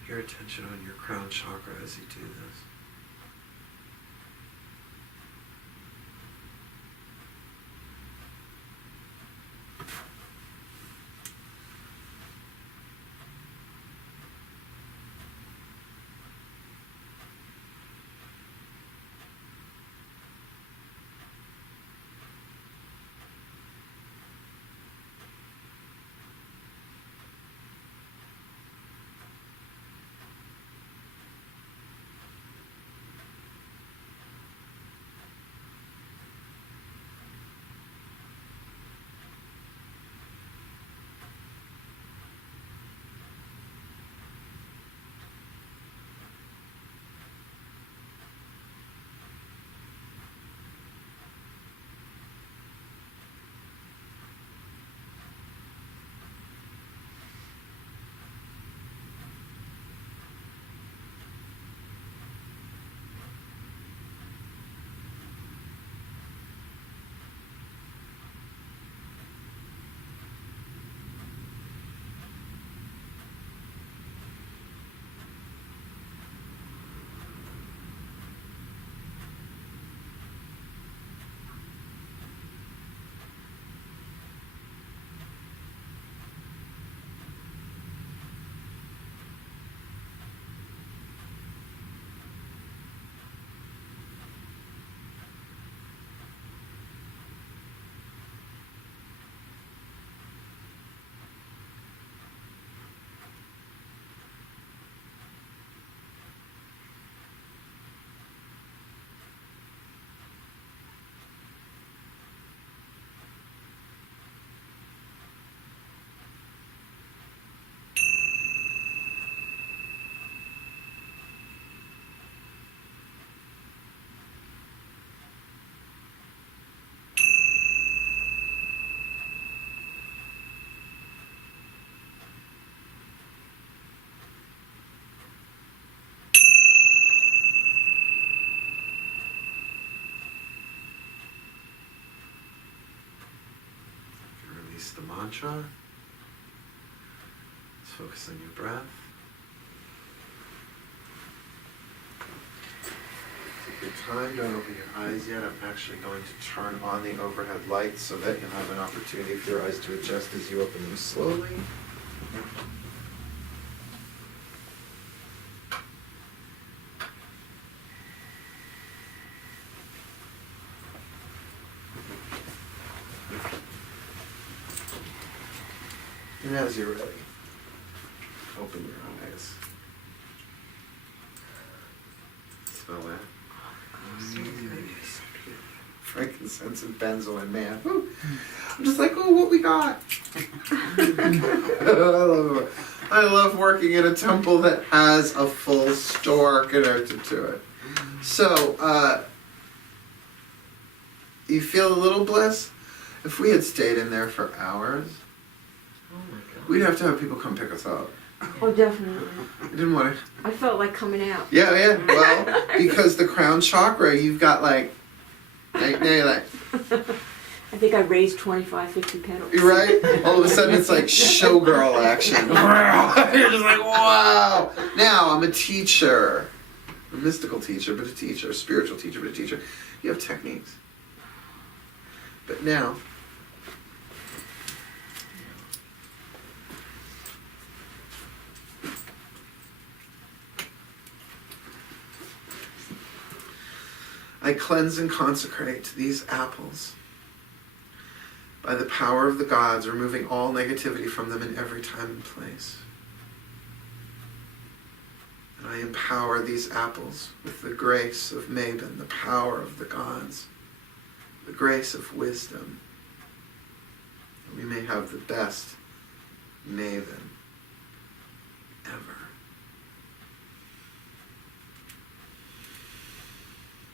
Your attention on your crown chakra as you do this. release the mantra. Let's focus on your breath. Take your time, don't open your eyes yet. I'm actually going to turn on the overhead lights so that you'll have an opportunity for your eyes to adjust as you open them slowly. And as you're ready, open your eyes. Smell that? Frankincense and benzoin, man. Woo. I'm just like, oh, what we got? I love working at a temple that has a full store connected to it. So, you feel a little bliss? If we had stayed in there for hours, Oh my God. we'd have to have people come pick us up. Oh, definitely. I didn't want to. I felt like coming out. Yeah. Well, because the crown chakra, you've got like now you're like, I think I raised 25, 50 petals. you're right. All of a sudden, it's like showgirl action. You're just like, wow. Now I'm a teacher, a mystical teacher, but a teacher, a spiritual teacher, but a teacher. You have techniques, but now. I cleanse and consecrate these apples by the power of the gods, removing all negativity from them in every time and place. And I empower these apples with the grace of Mabon, the power of the gods, the grace of wisdom. And we may have the best Mabon ever.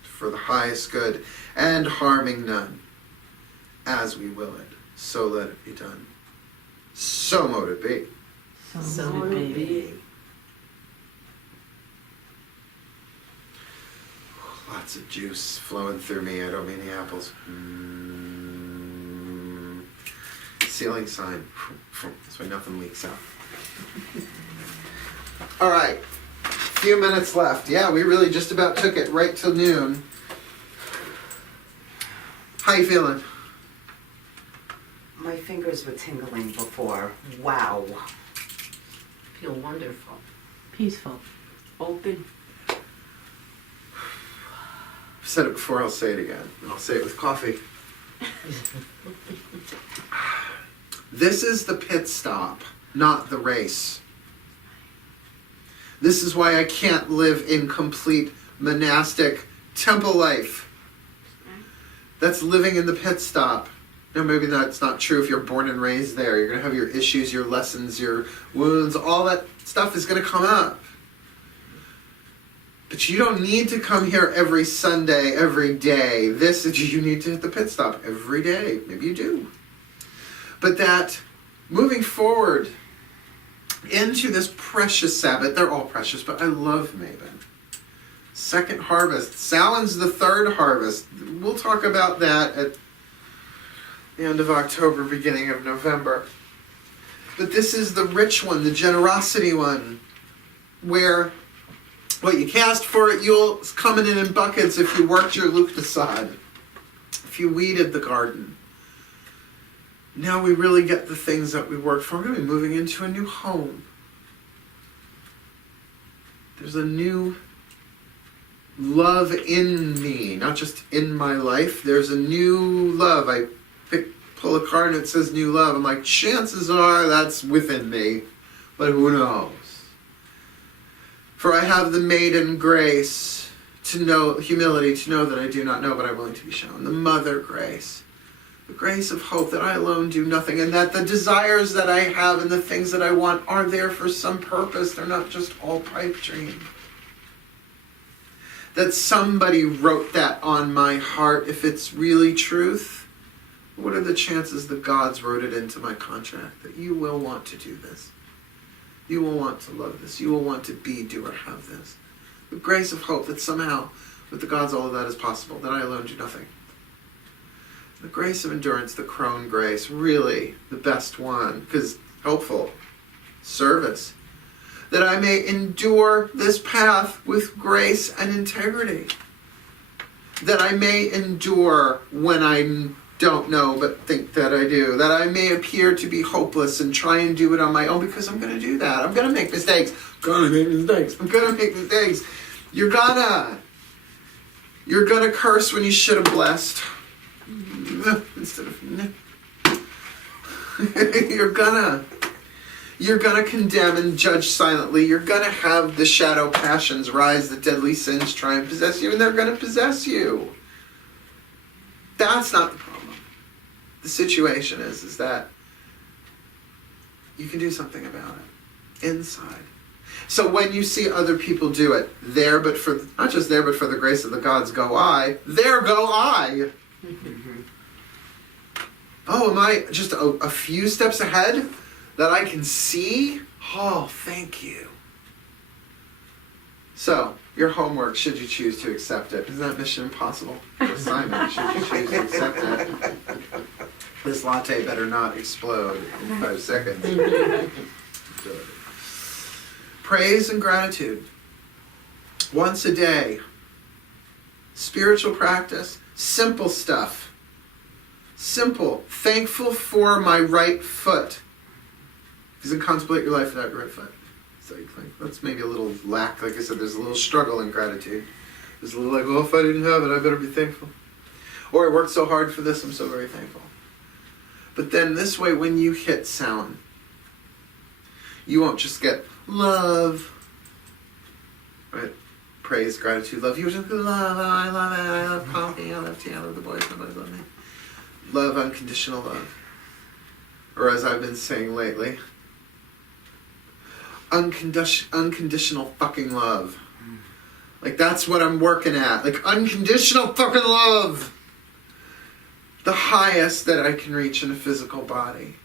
For the highest good, and harming none, as we will it, so let it be done. So mote it be. So would it be. Lots of juice flowing through me. I don't mean the apples. Ceiling sign. That's why nothing leaks out. All right. Few minutes left. Yeah, we really just about took it right till noon. How you feeling? My fingers were tingling before. Wow. Feel wonderful. Peaceful. Open. I've said it before, I'll say it again. I'll say it with coffee. This is the pit stop, not the race. This is why I can't live in complete monastic temple life. That's living in the pit stop. Now, maybe that's not true if you're born and raised there. You're going to have your issues, your lessons, your wounds. All that stuff is going to come up. But you don't need to come here every Sunday, every day. You need to hit the pit stop every day. Maybe you do. But that, moving forward into this precious Sabbath, they're all precious, but I love Mabon. Second harvest. Samhain's the third harvest. We'll talk about that at the end of October, beginning of November. But this is the rich one, the generosity one, where what you cast for it, you'll come in buckets if you worked your Luktasad, if you weeded the garden. Now we really get the things that we worked for. We're going to be moving into a new home. There's a new love in me, not just in my life. There's a new love. I pull a card and it says new love. I'm like, chances are that's within me, but who knows? For I have the maiden grace to know, humility to know that I do not know, but I'm willing to be shown. The mother grace. The grace of hope that I alone do nothing, and that the desires that I have and the things that I want are there for some purpose. They're not just all pipe dream. That somebody wrote that on my heart. If it's really truth, what are the chances the gods wrote it into my contract that you will want to do this? You will want to love this. You will want to be, do, or have this. The grace of hope that somehow, with the gods, all of that is possible, that I alone do nothing. The grace of endurance, the crone grace, really the best one, because helpful. Service. That I may endure this path with grace and integrity. That I may endure when I don't know but think that I do. That I may appear to be hopeless and try and do it on my own, because I'm going to do that. I'm going to make mistakes. I'm going to make mistakes. You're gonna curse when you should have blessed. Instead of you're gonna condemn and judge silently. You're gonna have the shadow passions rise, the deadly sins try and possess you, and they're gonna possess you. That's not the problem. The situation is that you can do something about it inside. So when you see other people do it, there but for, not just there but for the grace of the gods go I, there go I. Oh, am I just a few steps ahead that I can see? Oh, thank you. So, your homework, should you choose to accept it. Isn't that Mission Impossible? Your assignment, should you choose to accept it. This latte better not explode in 5 seconds. Praise and gratitude. Once a day. Spiritual practice. Simple stuff. Simple. Thankful for my right foot. Because you contemplate your life without your right foot. So you think that's maybe a little lack. Like I said, there's a little struggle in gratitude. There's a little like, well, if I didn't have it, I better be thankful. Or I worked so hard for this, I'm so very thankful. But then this way, when you hit sound, you won't just get love, right? Praise, gratitude, love. You just go, love, I love it, I love coffee, I love tea, I love the boys, nobody love me. Love, unconditional love. Or as I've been saying lately, unconditional fucking love. Like that's what I'm working at. Like unconditional fucking love. The highest that I can reach in a physical body.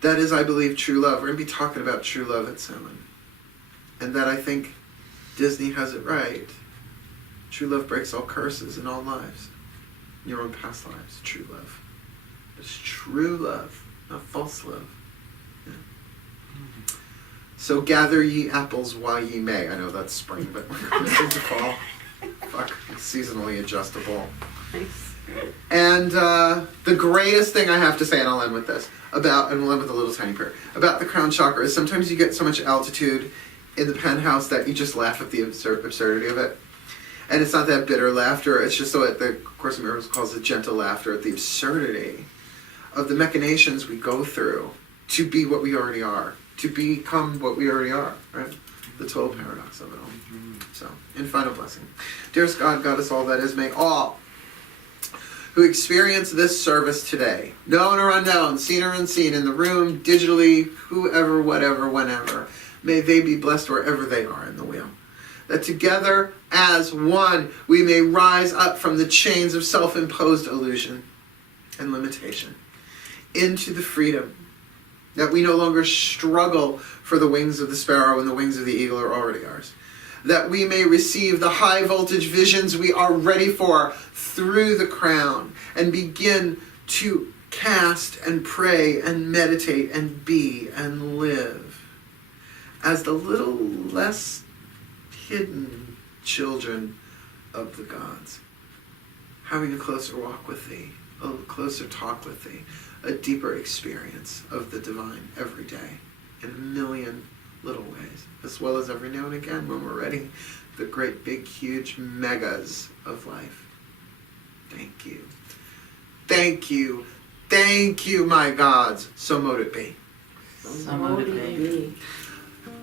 That is, I believe, true love. We're going to be talking about true love at 7. And that I think Disney has it right. True love breaks all curses in all lives. In your own past lives. True love. It's true love, not false love. Yeah. So gather ye apples while ye may. I know that's spring, but it's fall. Fuck, it's seasonally adjustable. Nice. And the greatest thing I have to say, and I'll end with this, and we'll end with a little tiny prayer, about the crown chakra is sometimes you get so much altitude in the penthouse that you just laugh at the absurdity of it. And it's not that bitter laughter, it's just what the Course in Miracles calls it gentle laughter at the absurdity of the machinations we go through to be what we already are, to become what we already are, right? The total paradox of it all. So, in final blessing. Dearest God, Goddess, all that is, may all who experience this service today, known or unknown, seen or unseen, in the room, digitally, whoever, whatever, whenever, may they be blessed wherever they are in the wheel. That together, as one, we may rise up from the chains of self-imposed illusion and limitation into the freedom that we no longer struggle for the wings of the sparrow and the wings of the eagle are already ours. That we may receive the high voltage visions we are ready for through the crown and begin to cast and pray and meditate and be and live as the little less hidden children of the gods, having a closer walk with thee, a closer talk with thee, a deeper experience of the divine every day in a million little ways, as well as every now and again when we're ready, the great big huge megas of life. Thank you. Thank you. Thank you, my gods. So mote it be. So mote it be.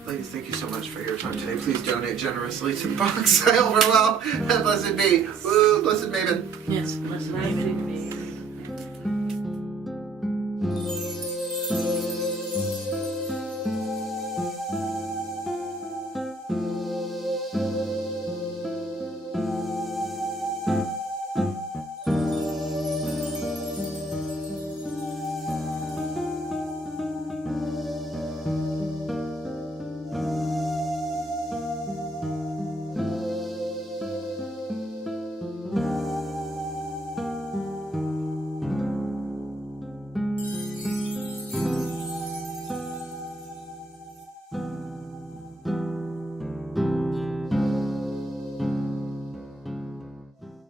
Ladies, thank you so much for your time today. Please donate generously to the box. I hope we're well. And blessed be. Woo, blessed Mabon. Yes, blessed be. Thank you.